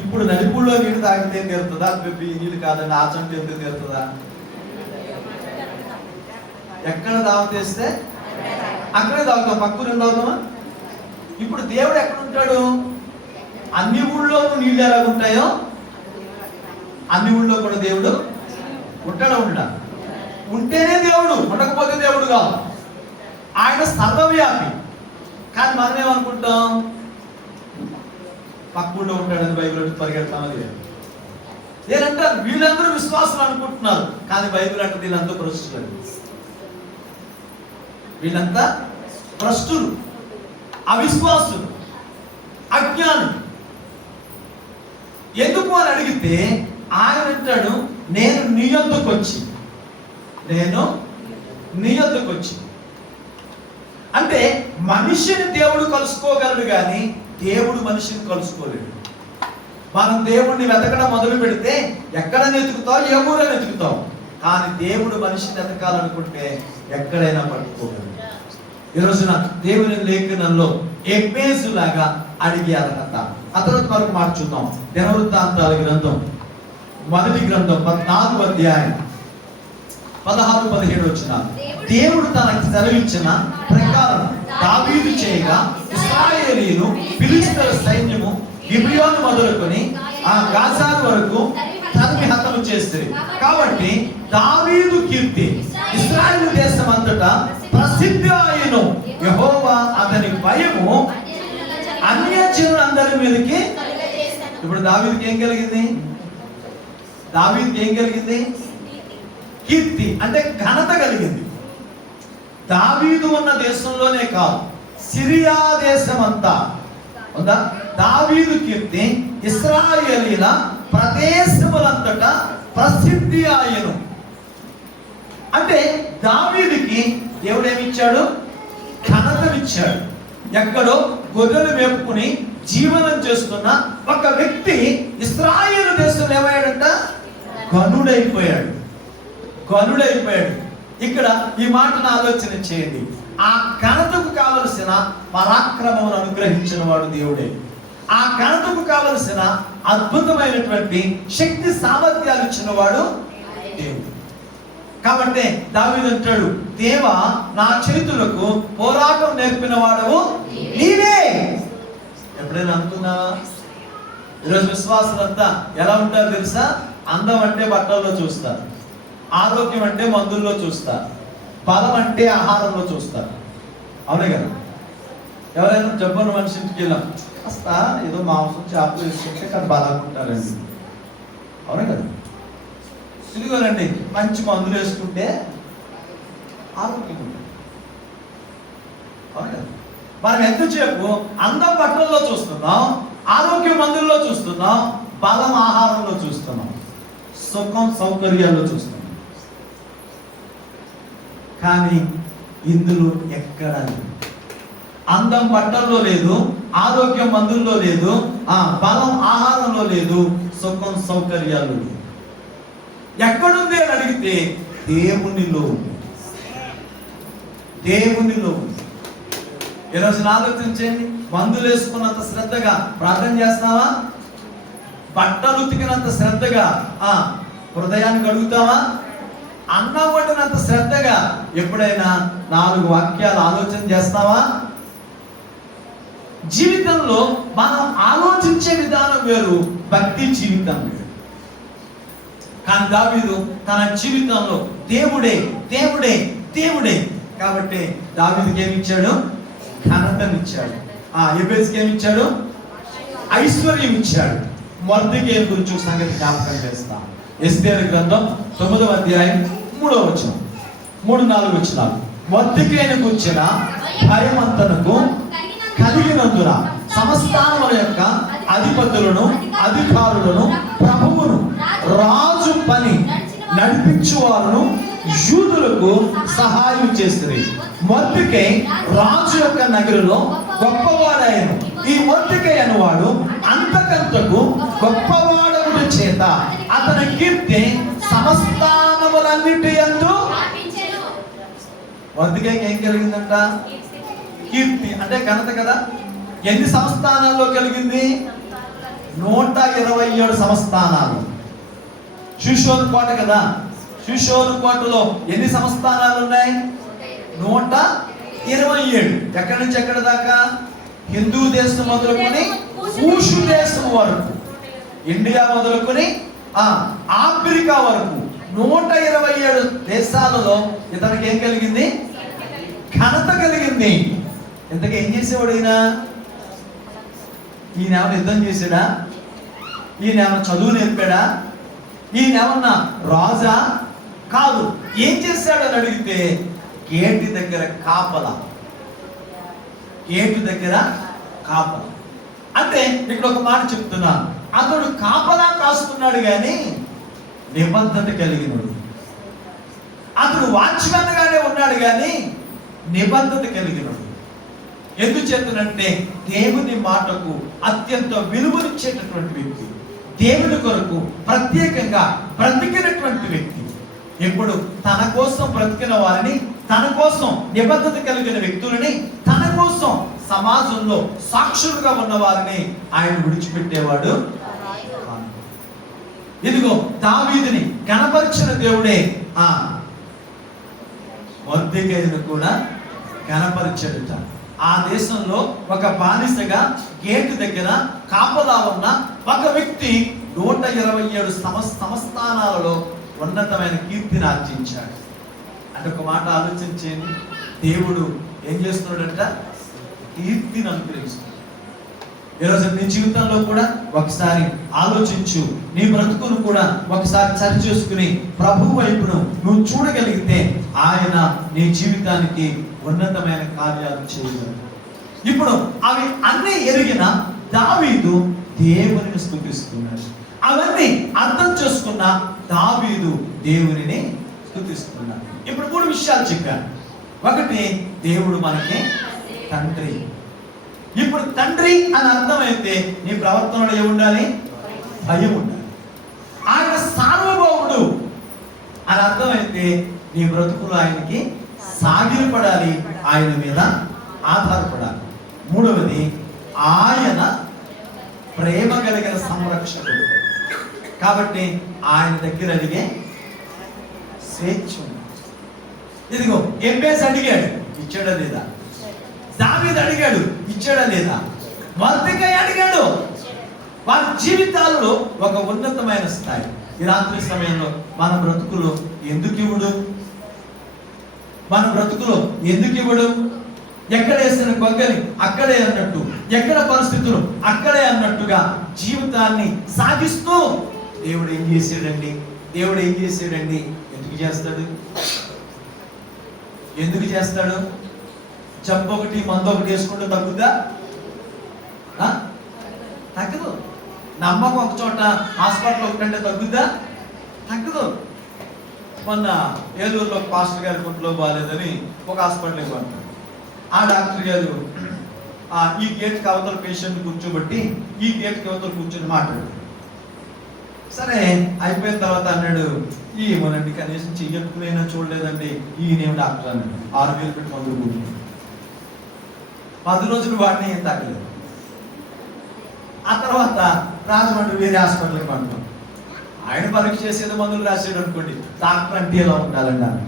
ఇప్పుడు నడిపుల్లో నీళ్ళు తాగితే తీరుతుందా? నీళ్ళు కాదండి, ఆచంట వెళ్తే తీరుతుందా? ఎక్కడ దాహం తీస్తే అక్కడే తాగుతాం, పక్కన తాగుతామా? ఇప్పుడు దేవుడు ఎక్కడ ఉంటాడు? అన్ని ఊళ్ళోనూ నీళ్ళు ఎలా ఉంటాయో అన్ని ఊళ్ళో కూడా దేవుడు ఉంటాడా? ఉంటా ఉంటేనే దేవుడు, ఉండకపోతే దేవుడు కాదు. ఆయన సర్వవ్యాపి. కానీ మనం ఏమనుకుంటాం? పక్కూళ్ళో ఉంటాడని బైబిల్ పరిగెడతామని నేనంటారు. వీళ్ళందరూ విశ్వాసులు అనుకుంటున్నారు, కానీ బైబిల్ అంటే వీళ్ళందరూ భ్రష్టులు. వీళ్ళంతా భ్రష్టులు, అవిశ్వాసులు, అజ్ఞానులు. ఎందుకు అని అడిగితే ఆయన అంటాడు, నేను నీ యొద్దకు వచ్చి. అంటే మనిషిని దేవుడు కలుసుకోగలడు, కానీ దేవుడు మనిషిని కలుసుకోలేడు. మనం దేవుడిని వెతకడం మొదలు పెడితే ఎక్కడ వెతుకుతావు, ఏ ఊరని వెతుకుతావు. కానీ దేవుడు మనిషిని వెతకాలనుకుంటే ఎక్కడైనా పట్టుకోగలడు. ఈ రోజున దేవుని లేఖనంలో ఎబ్బేసు లాగా అడిగే అర్హత. ఆ తర్వాత వరకు మార్చుద్దాం. దినవృత్తాంతాల గ్రంథం మొదటి గ్రంథం 14వ అధ్యాయం 16-17 వచనాలు. దేవుడు తనకు సెలవిచ్చిన ప్రకారం దావీదు చేయగా ఇశ్రాయేలీయులు ఫిలిష్తీయుల సైన్యము గిబియోను మొదలుకొని ఆ గాజాను వరకు తరిమి హతము చేస్తారు. కాబట్టి దావీదు కీర్తి ఇశ్రాయేలు దేశం అంతటా ప్రసిద్ధి అయ్యెను. యెహోవా అతని భయము అన్యజనులందరి మీదకి. ఇప్పుడు దావీదుకి ఏం కలిగింది? కీర్తి అంటే ఘనత కలిగింది. దావీదు ఉన్న దేశంలోనే కాదు, సిరియా దేశం అంతా ఉందా దావీదు కీర్తి ఇశ్రాయేలీయుల ప్రదేశములంతటా ప్రసిద్ధి అయ్యెను. అంటే దావీదుకి దేవుడు ఏమిచ్చాడు? ఘనతనిచ్చాడు. ఎక్కడో గొర్రెలు మేపుకుని జీవనం చేస్తున్న ఒక వ్యక్తి ఇశ్రాయేలు దేశంలో ఏమయ్యాడంట? గనుడైపోయాడు. ఇక్కడ ఈ మాటను ఆలోచన చేయండి. ఆ ఘనతకు కావలసిన పరాక్రమమును అనుగ్రహించిన వాడు దేవుడే. ఆ ఘనతకు కావలసిన అద్భుతమైనటువంటి శక్తి సామర్థ్యాలు ఇచ్చిన వాడు దేవుడు. కాబట్టి దావీదు అంటాడు, దేవా నా చేతులకు పోరాటం నేర్పిన వాడవు నీవే. ఎప్పుడైనా అనుకున్నావా? ఈరోజు విశ్వాసులంతా ఎలా ఉంటారు తెలుసా? అందం అంటే బట్టల్లో చూస్తారు, ఆరోగ్యం అంటే మందుల్లో చూస్తారు, బలం అంటే ఆహారంలో చూస్తారు. అవునే కదా? ఎవరైనా జబ్బున్న మనిషి ఇంటికి వెళ్ళాం, కాస్త ఏదో మాంసం చేపలు వేసుకుంటే కానీ బలంగా ఉంటారండి. అవునే కదా? ఇదిగోనండి మంచి మందులు వేసుకుంటే ఆరోగ్యం ఉంటుంది. అవును కదా? మనం ఎంతసేపు అందం బట్టల్లో చూస్తున్నాం, ఆరోగ్యం మందుల్లో చూస్తున్నాం, బలం ఆహారంలో చూస్తున్నాం, సుఖం సౌకర్యాల్లో చూస్తున్నాం. కానీ ఇందులో ఎక్కడ అందం బట్టల్లో లేదు, ఆరోగ్యం మందుల్లో లేదు, బలం ఆహారంలో లేదు, సుఖం సౌకర్యాల్లో లేదు. ఎక్కడుంది అని అడిగితే దేవునిలో ఉంది. ఈరోజు ఆలోచించండి. మందులు వేసుకున్నంత శ్రద్ధగా ప్రార్థన చేస్తావా? బట్టలు ఉతికినంత శ్రద్ధగా హృదయాన్ని కడుగుతావా? అన్నం వండినంత శ్రద్ధగా ఎప్పుడైనా 4 వాక్యాలు ఆలోచన చేస్తావా? జీవితంలో మనం ఆలోచించే విధానం వేరు, భక్తి జీవితం వేరు. కానీ దావీదు తన జీవితంలో దేవుడే కాబట్టి దావీదుకి ఏమిచ్చాడు? ఘనతనిచ్చాడు. ఎబేసుకి ఏమిచ్చాడు? ఐశ్వర్యం ఇచ్చాడు. మొర్దెకై గురించి సంగతి జ్ఞాపకం చేస్తాం. ఎస్తేరు గ్రంథం 9వ అధ్యాయం 3వ వచనం, 3-4 వచనాలు. మొర్దెకైని గురించిన భయమంతనకు కలిగినందున సంస్థానముల యొక్క అధిపతులను, అధికారులను, ప్రభువును, రాజు పని నడిపించు వారును యూదులకు సహాయం చేస్తుంది. మొర్దెకై రాజు యొక్క నగరులో గొప్పవాడాయను. ఈ మొర్దెకై అనువాడు అంతకంతకు గొప్పవాడవుడి చేత అతని కీర్తి సమస్తానములన్నిటి యందు. మొర్దెకైకి ఏం కలిగిందంట? కీర్తి అంటే ఘనత కదా. ఎన్ని సంస్థానాల్లో కలిగింది? 127 సంస్థానాలు. షూషోను కోట కదా, షూషోను కోటలో ఎన్ని సంస్థానాలు ఉన్నాయి? 127. ఎక్కడి నుంచి ఎక్కడి దాకా? హిందూ దేశం మొదలుకొని కూషు దేశం వరకు, ఇండియా మొదలుకొని ఆఫ్రికా వరకు 127 దేశాలలో ఇతనికి ఏం కలిగింది? ఘనత కలిగింది. ఇంతకు ఏం చేసేవాడు ఈయన? ఏమైనా యుద్ధం చేశాడా? ఈయన ఏమన్నా చదువు నేర్పాడా? ఈయన ఏమన్నా రాజా? కాదు. ఏం చేశాడని అడిగితే గేటు దగ్గర కాపలా. గేటు దగ్గర కాపలా అంటే ఇక్కడ ఒక మాట చెప్తున్నాను, అతడు కాపలా కాస్తున్నాడు కానీ నిబద్ధత కలిగినడు. అతడు వాచ్మెన్ గానే ఉన్నాడు కానీ నిబద్ధత కలిగినడు. ఎందుచేతనంటే దేవుని మాటకు అత్యంత విలువనిచ్చేటటువంటి వ్యక్తి, దేవుని కొరకు ప్రత్యేకంగా బ్రతికినటువంటి వ్యక్తి. ఎప్పుడు తన కోసం బ్రతికిన వారిని, తన కోసం నిబద్ధత కలిగిన వ్యక్తులని, తన కోసం సమాజంలో సాక్షులుగా ఉన్న వారిని ఆయన విడిచిపెట్టేవాడు. ఇదిగో దావీదుని కనపరిచిన దేవుడే మొర్దెకైను కూడా కనపరిచాడుట. ఆ దేశంలో ఒక బానిసగా గేటు దగ్గర కాపలా ఉన్న ఒక వ్యక్తి 127 సంస్థానాలలో ఉన్నతమైన కీర్తిని ఆర్జించాడు. అంటే ఒక మాట ఆలోచించేది, దేవుడు ఏం చేస్తున్నాడంట? కీర్తిని అనుగ్రహిస్తున్నాడు. ఈరోజు నీ జీవితంలో కూడా ఒకసారి ఆలోచించు, నీ బ్రతుకును కూడా ఒకసారి సరి చేసుకుని ప్రభు వైపును నువ్వు చూడగలిగితే ఆయన నీ జీవితానికి ఉన్నతమైన కార్యాలు చేయగలడు. ఇప్పుడు అవి అన్నీ ఎరిగిన దావీదు దేవునిని స్తుతిస్తున్నాడు. అవన్నీ అర్థం చేసుకున్న దావీదు దేవునిని స్తుతిస్తున్నాడు. ఇప్పుడు 3 విషయాలు చెప్పాను. ఒకటి, దేవుడు మనకి తండ్రి. ఇప్పుడు తండ్రి అని అర్థమైతే నీ ప్రవర్తనలో ఏముండాలి? భయం ఉండాలి. ఆయన సార్వభౌముడు అని అర్థమైతే నీ బ్రతుకులు ఆయనకి సాగిలపడాలి, ఆయన మీద ఆధారపడాలి. మూడవది, ఆయన ప్రేమ కలిగిన సంరక్షకుడు కాబట్టి ఆయన దగ్గర అడిగే స్వేచ్ఛ ఉంది. ఇదిగో ఎంబేస్ అడిగాడు, ఇచ్చాడా లేదా? దావీదు అడిగాడు, ఇచ్చాడా లేదా? మొర్దెకై అడిగాడు. వారి జీవితాల్లో ఒక ఉన్నతమైన స్థాయి. ఈ రాత్రి సమయంలో మన బ్రతుకులు ఎందుకు ఇవ్వడు? మన బ్రతుకులు ఎందుకు ఇవ్వడు? ఎక్కడ వేసిన గొంగలి అక్కడే అన్నట్టు, ఎక్కడ పరిస్థితులు అక్కడే అన్నట్టుగా జీవితాన్ని సాగిస్తూ దేవుడు ఏం చేశాడండి? దేవుడు ఏం చేశాడండి? ఎందుకు చేస్తాడు? ఎందుకు చేస్తాడు? జబ్బు ఒకటి మందు ఒకటి వేసుకుంటూ తగ్గుద్దా? తగ్గదు. నమ్మకం ఒక చోట హాస్పిటల్ ఒకటంటే తగ్గుద్దా? తగ్గదు. మొన్న ఏలూరులో పాస్టర్ గారి గుంట్లో బాగాలేదని ఒక హాస్పిటల్కి పంపారు. ఆ డాక్టర్ గారు ఈ గేట్కి అవతల పేషెంట్ కూర్చోబెట్టి ఈ గేట్కి అవతల కూర్చొని మాట్లాడు. సరే అయిపోయిన తర్వాత అన్నాడు, ఏమోనండి కనీసం చెయ్యట్టుకునైనా చూడలేదండి, ఈయనేమి డాక్టర్ అన్నాడు. 6,000 పెట్టి మందులు కూర్చుని 10 రోజులు వాడిని ఏం తగ్గలేదు. ఆ తర్వాత రాజమండ్రి వేరే హాస్పిటల్కి పంపాం. ఆయన పరీక్ష చేసేది మందులు రాసాడు అనుకోండి, డాక్టర్ అంటే ఎలా ఉండాలండి అని.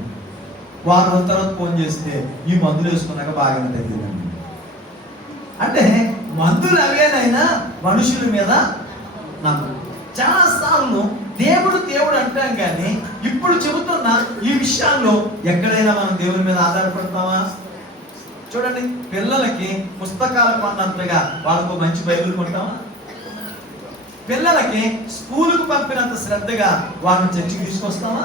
వారం రోజుల తర్వాత ఫోన్ చేస్తే ఈ మందులు వేసుకున్నాక బాగానే తగ్గిందండి. అంటే మందులు అవేనైనా మనుషుల మీద నమ్మకం. చాలా సార్లు దేవుడు దేవుడు అంటాం కానీ ఇప్పుడు చెబుతున్న ఈ విషయాల్లో ఎక్కడైనా మనం దేవుని మీద ఆధారపడతామా? చూడండి, పిల్లలకి పుస్తకాలు కొన్నంతగా వాళ్ళకు మంచి బైబిల్ కొంటామా? పిల్లలకి స్కూలుకు పంపినంత శ్రద్ధగా వాళ్ళని చర్చికి తీసుకొస్తామా?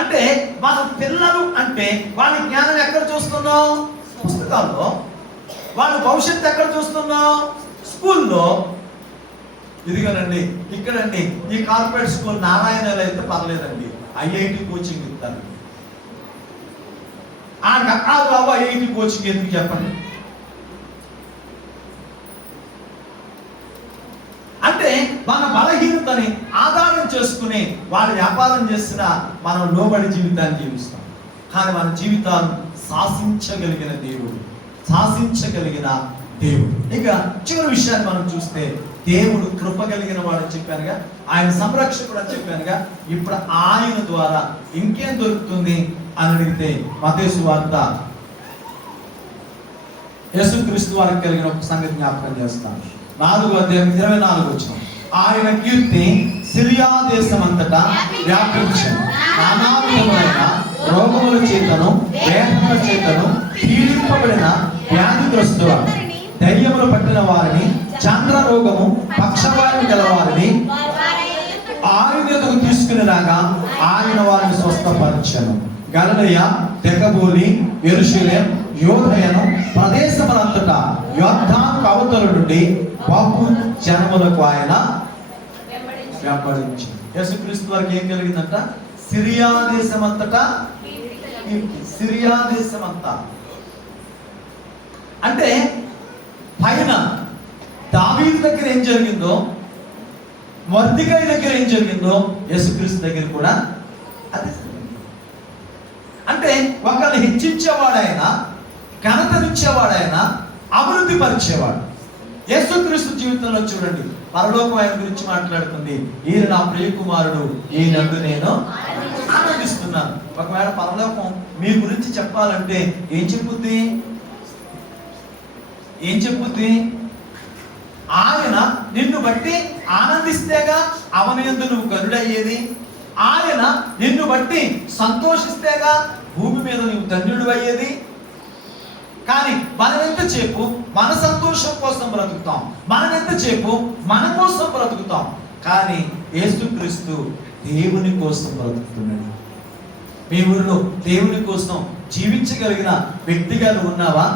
అంటే మన పిల్లలు అంటే వాళ్ళ జ్ఞానం ఎక్కడ చూస్తున్నాం? పుస్తకాల్లో. వాళ్ళ భవిష్యత్తు ఎక్కడ చూస్తున్నాం? స్కూల్లో. ఇదిగోనండి ఇక్కడండి ఈ కార్పొరేట్ స్కూల్ నారాయణలో అయితే పర్లేదండి, IIT కోచింగ్ ఇస్తారు. బాబు IIT కోచింగ్ ఎందుకు చెప్పండి? అంటే మన బలహీనతని ఆధారం చేసుకుని వాళ్ళు వ్యాపారం చేసిన మనం లోబడి జీవితాన్ని జీవిస్తాం. కానీ మన జీవితాన్ని శాసించగలిగిన దేవుడు, శాసించగలిగిన దేవుడు. ఇక చివరి విషయాన్ని మనం చూస్తే దేవుడు కృప కలిగిన వాడు అని చెప్పానుగా, ఆయన సంరక్షకుడు అని చెప్పానుగా. ఇప్పుడు ఆయన ద్వారా ఇంకేం దొరుకుతుంది అని అడిగితే మత్తయి సువార్త యేసుక్రీస్తు వారికి కలిగిన ఒక సంగతి జ్ఞాపకం చేస్తాను. 4:24 ఆయన కీర్తి సిరియా దేశమంతటా వ్యాపించింది. నానా విధమైన రోగముల చేతను వేదనల చేతను పీడింపబడిన వ్యాధిగ్రస్తులు, దయ్యములు పట్టిన వారిని, చంద్ర రోగము పక్షవాయువు గల వారిని ఆయన ఎదుగు తీసుకుని రాగా ఆయన వారిని స్వస్థపరచను. గలిలయ, దెకపొలి, యెరూషలేము, యూదయను ప్రదేశములంతటా యొర్దాను అవతల నుండి బహు జనములకు ఆయన వెంబడించాడు. యేసుక్రీస్తు వారికి ఏం కలిగిందంట? సిరియా దేశమంతటా, సిరియా దేశమంతా. అంటే పైన దావీదు దగ్గర ఏం జరిగిందో, మొర్దెకై దగ్గర ఏం జరిగిందో యేసుక్రీస్తు దగ్గర కూడా అదే. అంటే ఒకరిని హెచ్చించేవాడైనా, ఘనతనిచ్చేవాడైనా, అభివృద్ధి పరిచేవాడు. యేసుక్రీస్తు జీవితంలో చూడండి, పరలోకం ఆయన గురించి మాట్లాడుతుంది. ఈయన నా ప్రియ కుమారుడు, ఈయనందు నేను ఆనందిస్తున్నాను. ఒకవేళ పరలోకం మీ గురించి చెప్పాలంటే ఏం చెప్పుద్ది? ఏం చెప్పుద్ది? ఆయన నిన్ను బట్టి ఆనందిస్తేగా అవని యందు నువ్వు గనుడయ్యేది. ఆయన నిన్ను బట్టి సంతోషిస్తేగా భూమి మీద నువ్వు ధన్యుడు అయ్యేది. కానీ మనం ఎంతసేపు మన సంతోషం కోసం బ్రతుకుతాం, మనం ఎంతసేపు మన కోసం బ్రతుకుతాం. కానీ యేసుక్రీస్తు దేవుని కోసం బ్రతుకుతున్నాడు. మీ ఊరిలో దేవుని కోసం జీవించగలిగిన వ్యక్తిగా నువ్వు ఉన్నావా?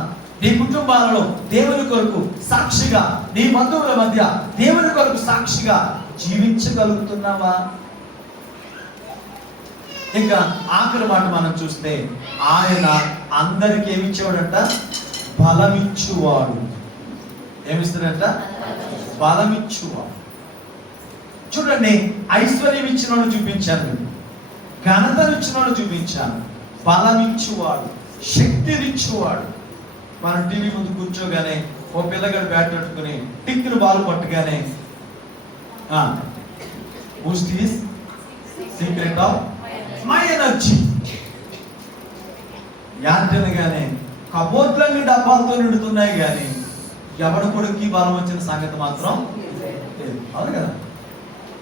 నీ కుటుంబాలలో దేవుని కొరకు సాక్షిగా, నీ బంధువుల మధ్య దేవుని కొరకు సాక్షిగా జీవించగలుగుతున్నావా? ఇంకా ఆఖరి మాట మనం చూస్తే, ఆయన అందరికి ఏమిచ్చేవాడంట? బలమిచ్చువాడు. ఏమిస్తాడంట? బలమిచ్చువాడు. చూడండి, ఐశ్వర్యం ఇచ్చిన వాడు చూపించాను, ఘనతనిచ్చిన వాడు చూపించాను, బలమిచ్చువాడు, శక్తినిచ్చువాడు. మనం టీవీ ముందు కూర్చోగానే ఓ పిల్లగాడు బ్యాట్ పట్టుకుని టిక్కులు బాల్ పట్టుగానే boost is secret of my energy యాంటనగానే కబోర్డ్లన్నీ డబ్బాలతో నిండుతున్నాయి, కానీ ఎవడు కొడుక్కి బలం వచ్చిన సంగతి మాత్రం లేదు. అవును కదా?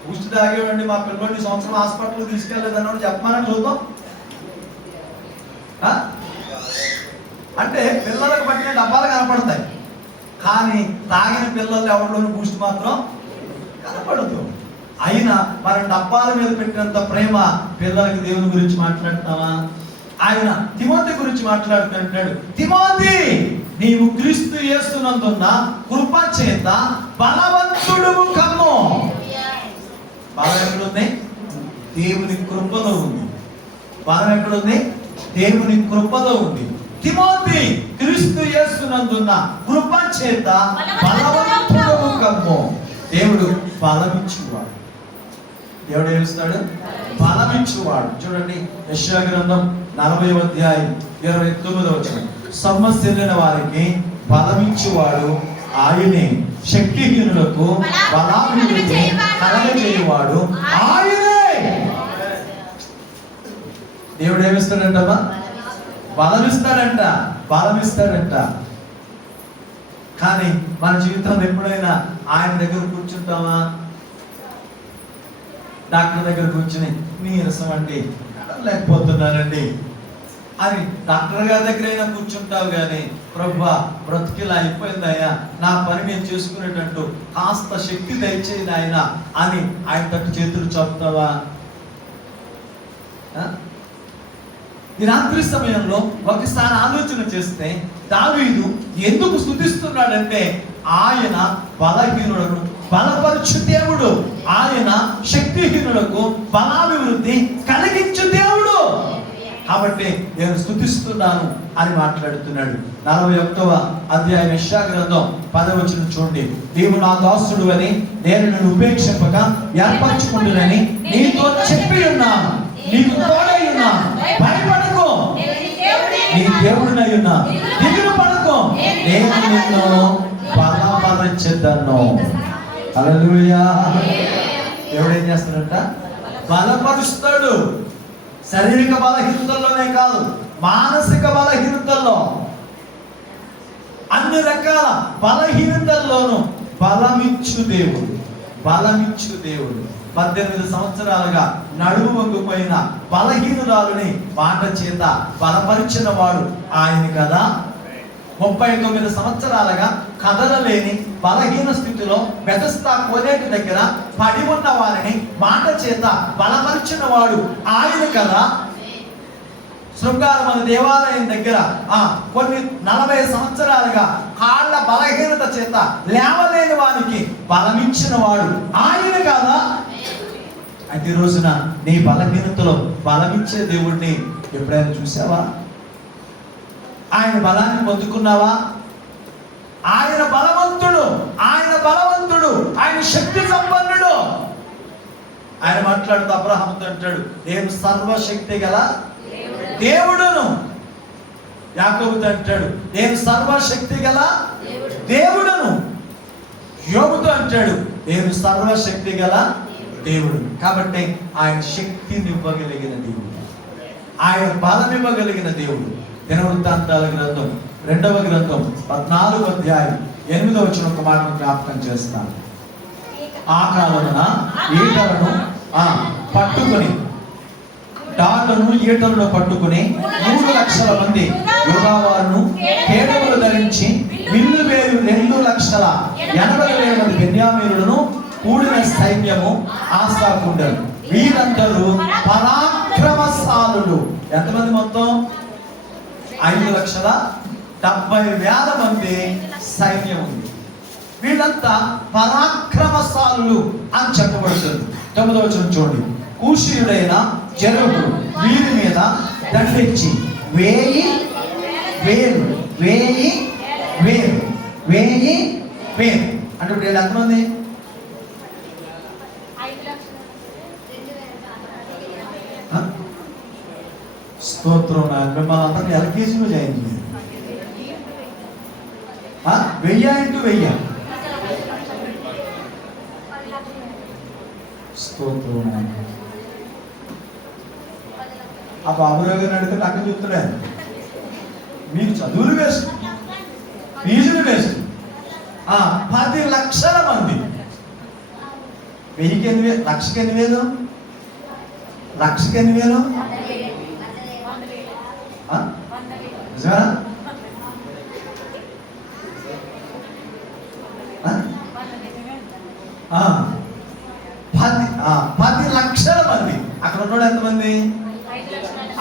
బూస్ట్ తాగేవాడిని మా పిల్లవాడిని సంవత్సరం హాస్పిటల్ తీసుకెళ్ళలేదన్నవాడు చెప్పమని చూద్దాం. అంటే పిల్లలకు పట్టిన డబ్బాలు కనపడతాయి, కానీ తాగిన పిల్లలు ఎవరిలోనూ బూస్ట్ మాత్రం కనపడదు. అయినా మన డబ్బాల మీద పెట్టినంత ప్రేమ పిల్లలకి దేవుని గురించి మాట్లాడుతున్నావా? ఆయన తిమోతి గురించి మాట్లాడుతుంటాడు. తిమోతి, నీవు క్రీస్తు యేసునందున్న కృప చేత బలవంతుడువు కమ్ము. బలం ఎక్కడుంది? దేవుని కృపలో ఉంది. బలం ఎక్కడుంది? దేవుని కృపలో ఉంది. తిమోతి, క్రీస్తు యేసునందున్న కృప చేత బలవంతుడువు కమ్ము. దేవుడు బలమిచ్చువాడు. దేవుడు ఏమిస్తాడు? బలమిచ్చువాడు. చూడండి, యెషయా గ్రంథం 40:29 సమస్యలైన వారికి బలమిచ్చువాడు ఆయనే, శక్తిహీనులకు బలాభివృద్ధి కలగజేయువాడు ఆయనే. దేవుడు ఏమిస్తాడంటమ్మా? బలమిస్తాడంట, బలమిస్తాడంట. కానీ మన జీవితంలో ఎప్పుడైనా ఆయన దగ్గర కూర్చుంటామా? డాక్టర్ దగ్గర కూర్చుని నీరసం అండి, లేకపోతున్నానండి అని డాక్టర్ గారి దగ్గర అయినా కూర్చుంటావు, కానీ ప్రభువా బ్రతికిలా అయిపోయిందయ్యా, నా పని నేను చేసుకునేటట్టు కాస్త శక్తి దయచేది ఆయన అని ఆయన తట్టు చేతులు చెప్తావా? ఈ రాత్రి సమయంలో ఒకసారి ఆలోచన చేస్తే, దావీదు ఎందుకు స్తుతిస్తున్నాడంటే ఆయన బలహీనులకు బలపరచు దేవుడు, ఆయన శక్తిహీనులకు బలాభివృద్ధి కలిగించు దేవుడు. కాబట్టి నేను స్తుతిస్తున్నాను అని మాట్లాడుతున్నాడు. 41వ యెషయా గ్రంథం 10వ చూడండి. నీవు నా దాసుడు అని నేను నిన్ను ఉపేక్షింపక ఏర్పరచుకుంటునని నీతో చెప్పి ఉన్నాను, నీకు తోడై ఉన్నాను, భయపడకు, నీ దేవుడినై ఉన్నాను, దిగులు పడకు, నిన్ను బలపరచెదను. హల్లెలూయా. దేవుడు ఏం చేస్తాడంట? బలపరుస్తాడు. శారీరక బలహీనతల్లోనే కాదు, మానసిక బలహీనతల్లో, అన్ని రకాల బలహీనతల్లోనూ బలమిచ్చు దేవుడు. 18 సంవత్సరాలుగా నడుము వంగిపోయిన బలహీనురాలుని మాట చేత బలపరిచిన వాడు ఆయన కదా. 39 సంవత్సరాలుగా కదలలేని బలహీన స్థితిలో బెతస్దా కోనేటి దగ్గర పడి ఉన్న వారిని మాట చేత బలపరిచిన వాడు ఆయన కదా. శృంగారమైన దేవాలయం దగ్గర కొన్ని 40 సంవత్సరాలుగా కాళ్ళ బలహీనత చేత లేవలేని వారికి బలమిచ్చిన వాడు ఆయన కదా. అయితే ఈ రోజున నీ బలహీనతలో బలమిచ్చే దేవుడిని ఎప్పుడైనా చూసావా? ఆయన బలాన్ని పొందుకున్నావా? ఆయన బలవంతుడు, ఆయన శక్తి సంపన్నుడు. ఆయన మాట్లాడుతూ అబ్రహాముతో అంటాడు, నేను సర్వశక్తి గల దేవుడును. యాకోబుతో అంటాడు, నేను సర్వశక్తి గల దేవుడును. యోబుతో అంటాడు, నేను సర్వశక్తి గల దేవుడు. కాబట్టి ఆయన శక్తిని ఇవ్వగలిగిన దేవుడు, ఆయన బలం ఇవ్వగలిగిన దేవుడు. దినవృత్తాంతాల గ్రంథం 2వ గ్రంథం 14వ అధ్యాయం 8వ వచనం ఒక మాటను జ్ఞాపకం చేస్తాను. ఆ కాలమున ఈటలను పట్టుకుని, డాళ్లను ఈటలను పట్టుకుని 3 లక్షల మంది యూదావారును కేడములు ధరించి విల్లు వేరు 2,80,000 మంది బెన్యామీనులను కూడిన సైన్యము ఆసాకుండరు. వీరందరూ పరాక్రమశాలులు. ఎంతమంది? మొత్తం 5,70,000 మంది సైన్యం ఉంది. వీళ్ళంతా పరాక్రమశాలులు అని చెప్పబడుతుంది. 9వ వచనం చూడండి. కూషీయుడైన జరుగు వీరి మీద దండెచ్చి 1000 అంటే ఇప్పుడు వీళ్ళు ఎంతమంది? స్తోత్రం. మిమ్మల్ని అందరినీ ఎల్కేజీలో జాయిన్ చేయాలి. 1000 ఇంటూ 1000. స్తోత్రం. ఆ బాబురావు గారిని అడిగితే నాకు చూస్తున్నాడు, మీరు చదువులు వేస్ట్, ఫీజులు వేస్ట్. 10 లక్షల మంది. 1000కి 8,000, లక్షకి 8,000, లక్షకి 8,000. నిజమా? 10 లక్షల మంది. అక్కడ ఉన్నాడు ఎంతమంది?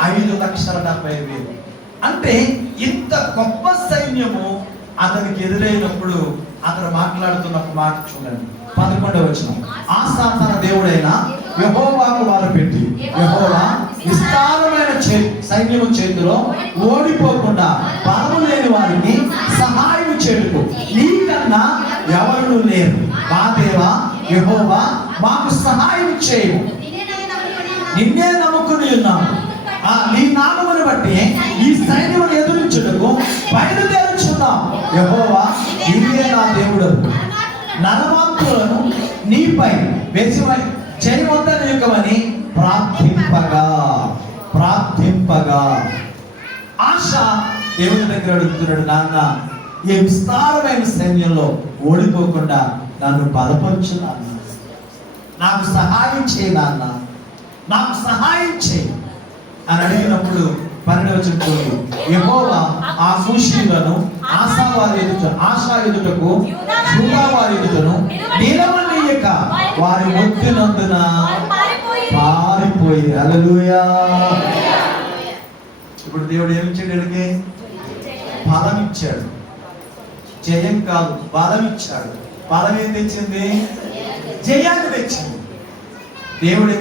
5,70,000. అంటే ఇంత గొప్ప సైన్యము అతనికి ఎదురైనప్పుడు అతను మాట్లాడుతున్న ఒక మాట చూడండి. 11వ వచనం. ఆసా తన దేవుడైన యెహోవాకు మొరపెట్టి, యెహోవా విస్తారమైన సైన్యము చేతిలో ఓడిపోకుండా బలము లేని వారికి సహాయం చేయుటకు నీకన్నా ఎవరు లేరు. మా దేవా యెహోవా మాకు సహాయం చేయు. నిన్నే నమ్ముకుని ఉన్నాము. నీ నామమును బట్టి ఈ సైన్యమును ఎదురించుటకు బయలుదేరుచున్నాం. యెహోవా నీవే నా దేవుడు. నరమాత్రులను నీపై చేయవద్దనియకమని ప్రార్థింపగా ఆశ దేవుని దగ్గర అడుగుతున్నాడు, నాన్న ఈ విస్తారమైన సైన్యంలో ఓడిపోకుండా నన్ను బలపరచు నాన్న, నాకు సహాయం చేయి నాన్న, నాకు సహాయం చేయి అని అడిగినప్పుడు 12వ వచనం, యెహోవా ఆ కూషీయులను ఆశా ఎదుటకు యూదా వారి ఎదుటను నిలవనీయక వారి ఒత్తినందున పారిపోయి. హల్లెలూయా. ఇప్పుడు దేవుడు ఏమిచ్చాడు? వీళ్ళకి బలం ఇచ్చాడు. జయం కాదు, బలం ఇచ్చాడు. బలం ఏం తెచ్చింది? జయాన్ని తెచ్చింది. దేవుడు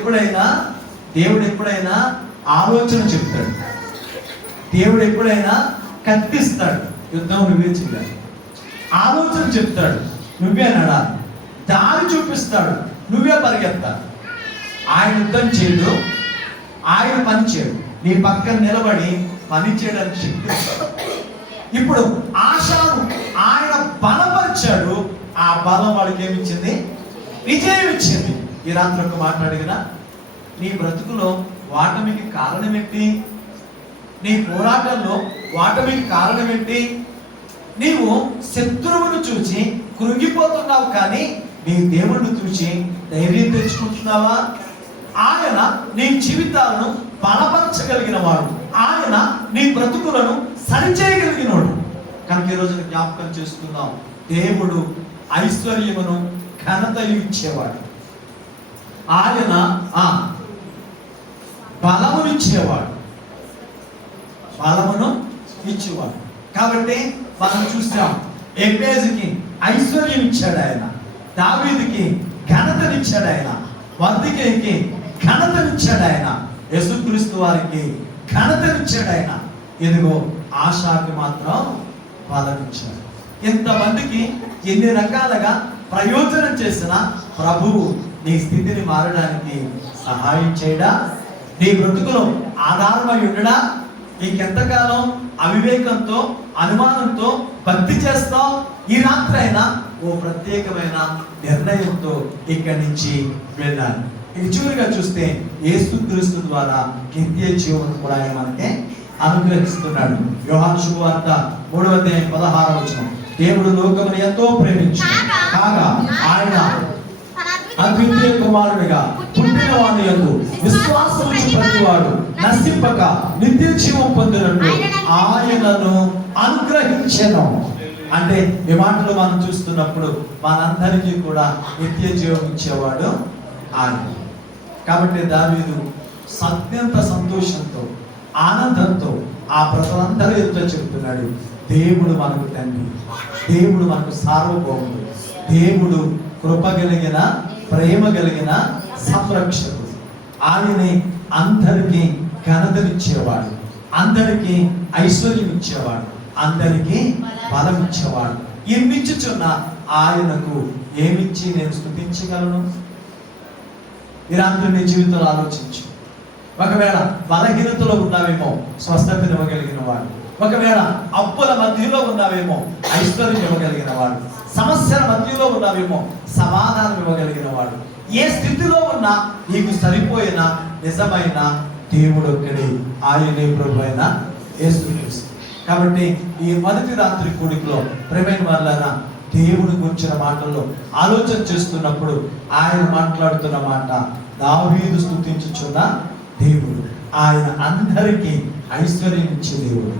ఎప్పుడైనా ఆలోచన చెప్తాడు. దేవుడు ఎప్పుడైనా కత్తిస్తాడు. యుద్ధం నువ్వే చేయాలి. ఆలోచన చెప్తాడు, నువ్వే నడాలి. దారి చూపిస్తాడు, నువ్వే పరిగెత్తాలి. ఆయన యుద్ధం చేయడు, ఆయన పని చేయడు. నీ పక్కన నిలబడి పని చేయడానికి శక్తి. ఇప్పుడు ఆశను ఆయన ఇచ్చాడు, ఆ బలం వాడికి ఏమిచ్చింది? విజయం ఇచ్చింది. ఈ రాత్రి ఒక మాట్లాడినా, నీ బ్రతుకులో వాటమికి కారణం ఏంటి? నీ పోరాటంలో వాటమికి కారణం ఏంటి? నీవు శత్రువును చూచి కృంగిపోతున్నావు, కానీ నీ దేవుడిని చూచి ధైర్యం తెచ్చుకుంటున్నావా? ఆయన నీ జీవితాలను బలపరచగలిగిన వాడు, ఆయన నీ బ్రతుకులను సరిచేయగలిగిన వాడు. కనుక ఈ రోజున జ్ఞాపకం చేసుకుందాం, దేవుడు ఐశ్వర్యమును ఘనతయు ఇచ్చేవాడు, ఆయన బలమును ఇచ్చేవాడు, బలమును ఇచ్చేవాడు. కాబట్టి మనం చూసాం, ఎబ్బేజుకి ఐశ్వర్యం ఇచ్చాడు ఆయన, దావీదుకి ఘనతనిచ్చాడు ఆయన, వర్ధికేకి ఘనతనిచ్చాడు ఆయన, యేసుక్రీస్తు వారికి ఘనతనిచ్చాడు ఆయన. ఇదిగో ఆశాకి మాత్రం బలమిచ్చాడు. ఇంతమందికి ఎన్ని రకాలుగా ప్రయోజనం చేసిన ప్రభువు నీ స్థితిని మారడానికి సహాయం చేయడా? నీ బ్రతుకులో ఆధారమై ఉండడా? ఇంకెంతకాలం అవివేకంతో అనుమానంతో భక్తి చేస్తావు? ఈ రాత్రి అయినా ఓ ప్రత్యేకమైన నిర్ణయంతో ఇక్కడి నుంచి వెళ్ళాలి. ఇది చివరిగా చూస్తే యేసుక్రీస్తు ద్వారా నిత్య జీవనం కూడా ఆయన మనకి అనుగ్రహిస్తున్నాడు. యోహాను శుభవార్త 3:16 దేవుడు లోకమును ఎంతో ప్రేమించి కాగా ఆయన అద్వితీయ కుమారుడిగా పుట్టిన వాని యందు విశ్వాసం ప్రతివాడు నశింపక నిత్య జీవం పొందినట్లు ఆయనను అనుగ్రహించెను. అంటే ఈ మాటలు మనం చూస్తున్నప్పుడు మనందరికీ కూడా నిత్య జీవం ఇచ్చేవాడు ఆయన. కాబట్టి దావీదు అత్యంత సంతోషంతో ఆనందంతో ఆ ప్రజలందరూ ఎదుట చెప్తున్నాడు, దేవుడు మనకు తండ్రి, దేవుడు మనకు సార్వభౌముడు, దేవుడు కృప కలిగిన ప్రేమ కలిగిన సంరక్షకుడు. ఆయనే అందరికీ ఘనతనిచ్చేవాడు, అందరికీ ఐశ్వర్యం ఇచ్చేవాడు, అందరికీ బలం ఇచ్చేవాడు. ఇన్నిచ్చుచున్న ఆయనకు ఏమిచ్చి నేను స్తుతించగలను? ఈ రాత్రి నీ జీవితంలో ఆలోచించు. ఒకవేళ బలహీనతలో ఉన్నావేమో స్వస్థతను ఇవ్వగలిగిన వాడు, ఒకవేళ అప్పుల మధ్యలో ఉన్నావేమో ఐశ్వర్యం ఇవ్వగలిగిన వాడు, సమస్యల మధ్యలో ఉన్నావేమో సమాధానం ఇవ్వగలిగిన వాడు, ఏ స్థితిలో ఉన్నా నీకు సరిపోయిన నిజమైన దేవుడు ఒక్కడే, ఆయనే ప్రభు అయిన యేసుక్రీస్తు. కాబట్టి ఈ మొదటి రాత్రి కూడికలో ప్రేమైన వాళ్ళారా, దేవుని గురించిన మాటల్లో ఆలోచన చేస్తున్నప్పుడు ఆయన మాట్లాడుతున్న మాట, దావీదు స్తుతించుచున్న దేవుడు, ఆయన అందరికీ ఐశ్వర్యం ఇచ్చే దేవుడు,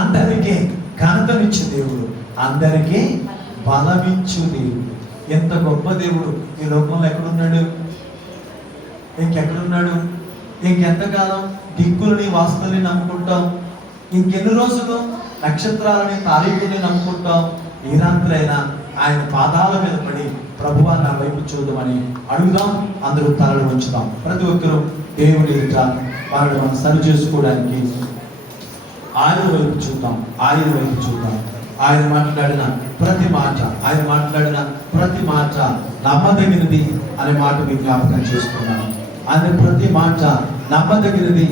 అందరికీ ఘనతనిచ్చే దేవుడు, అందరికీ బలమిచ్చు దేవుడు. ఎంత గొప్ప దేవుడు ఈ లోకంలో ఎక్కడున్నాడు? ఇంకెక్కడున్నాడు? ఇంకెంతకాలం దిక్కులని వాస్తుల్ని నమ్ముకుంటాం? ఇంకెన్ని రోజులు నక్షత్రాలని తారీఖుల్ని నమ్ముకుంటాం? ఈ రాత్రైనా ఆయన పాదాల మీద పడి ప్రభువా నా వైపు చూద్దామని అడుగుదాం. అందరూ తలలు ఉంచుదాం. ప్రతి ఒక్కరూ దేవుని ఎదుట వాళ్ళని మనం సరి చేసుకోవడానికి ఆయన వైపు చూద్దాం, ఆయన వైపు చూద్దాం. ఆయన మాట్లాడిన ప్రతి మాట నమ్మదగినది అనే మాట మీకు జ్ఞాపకం చేసుకున్నాను. ఆయన ప్రతి మాట నమ్మదగినది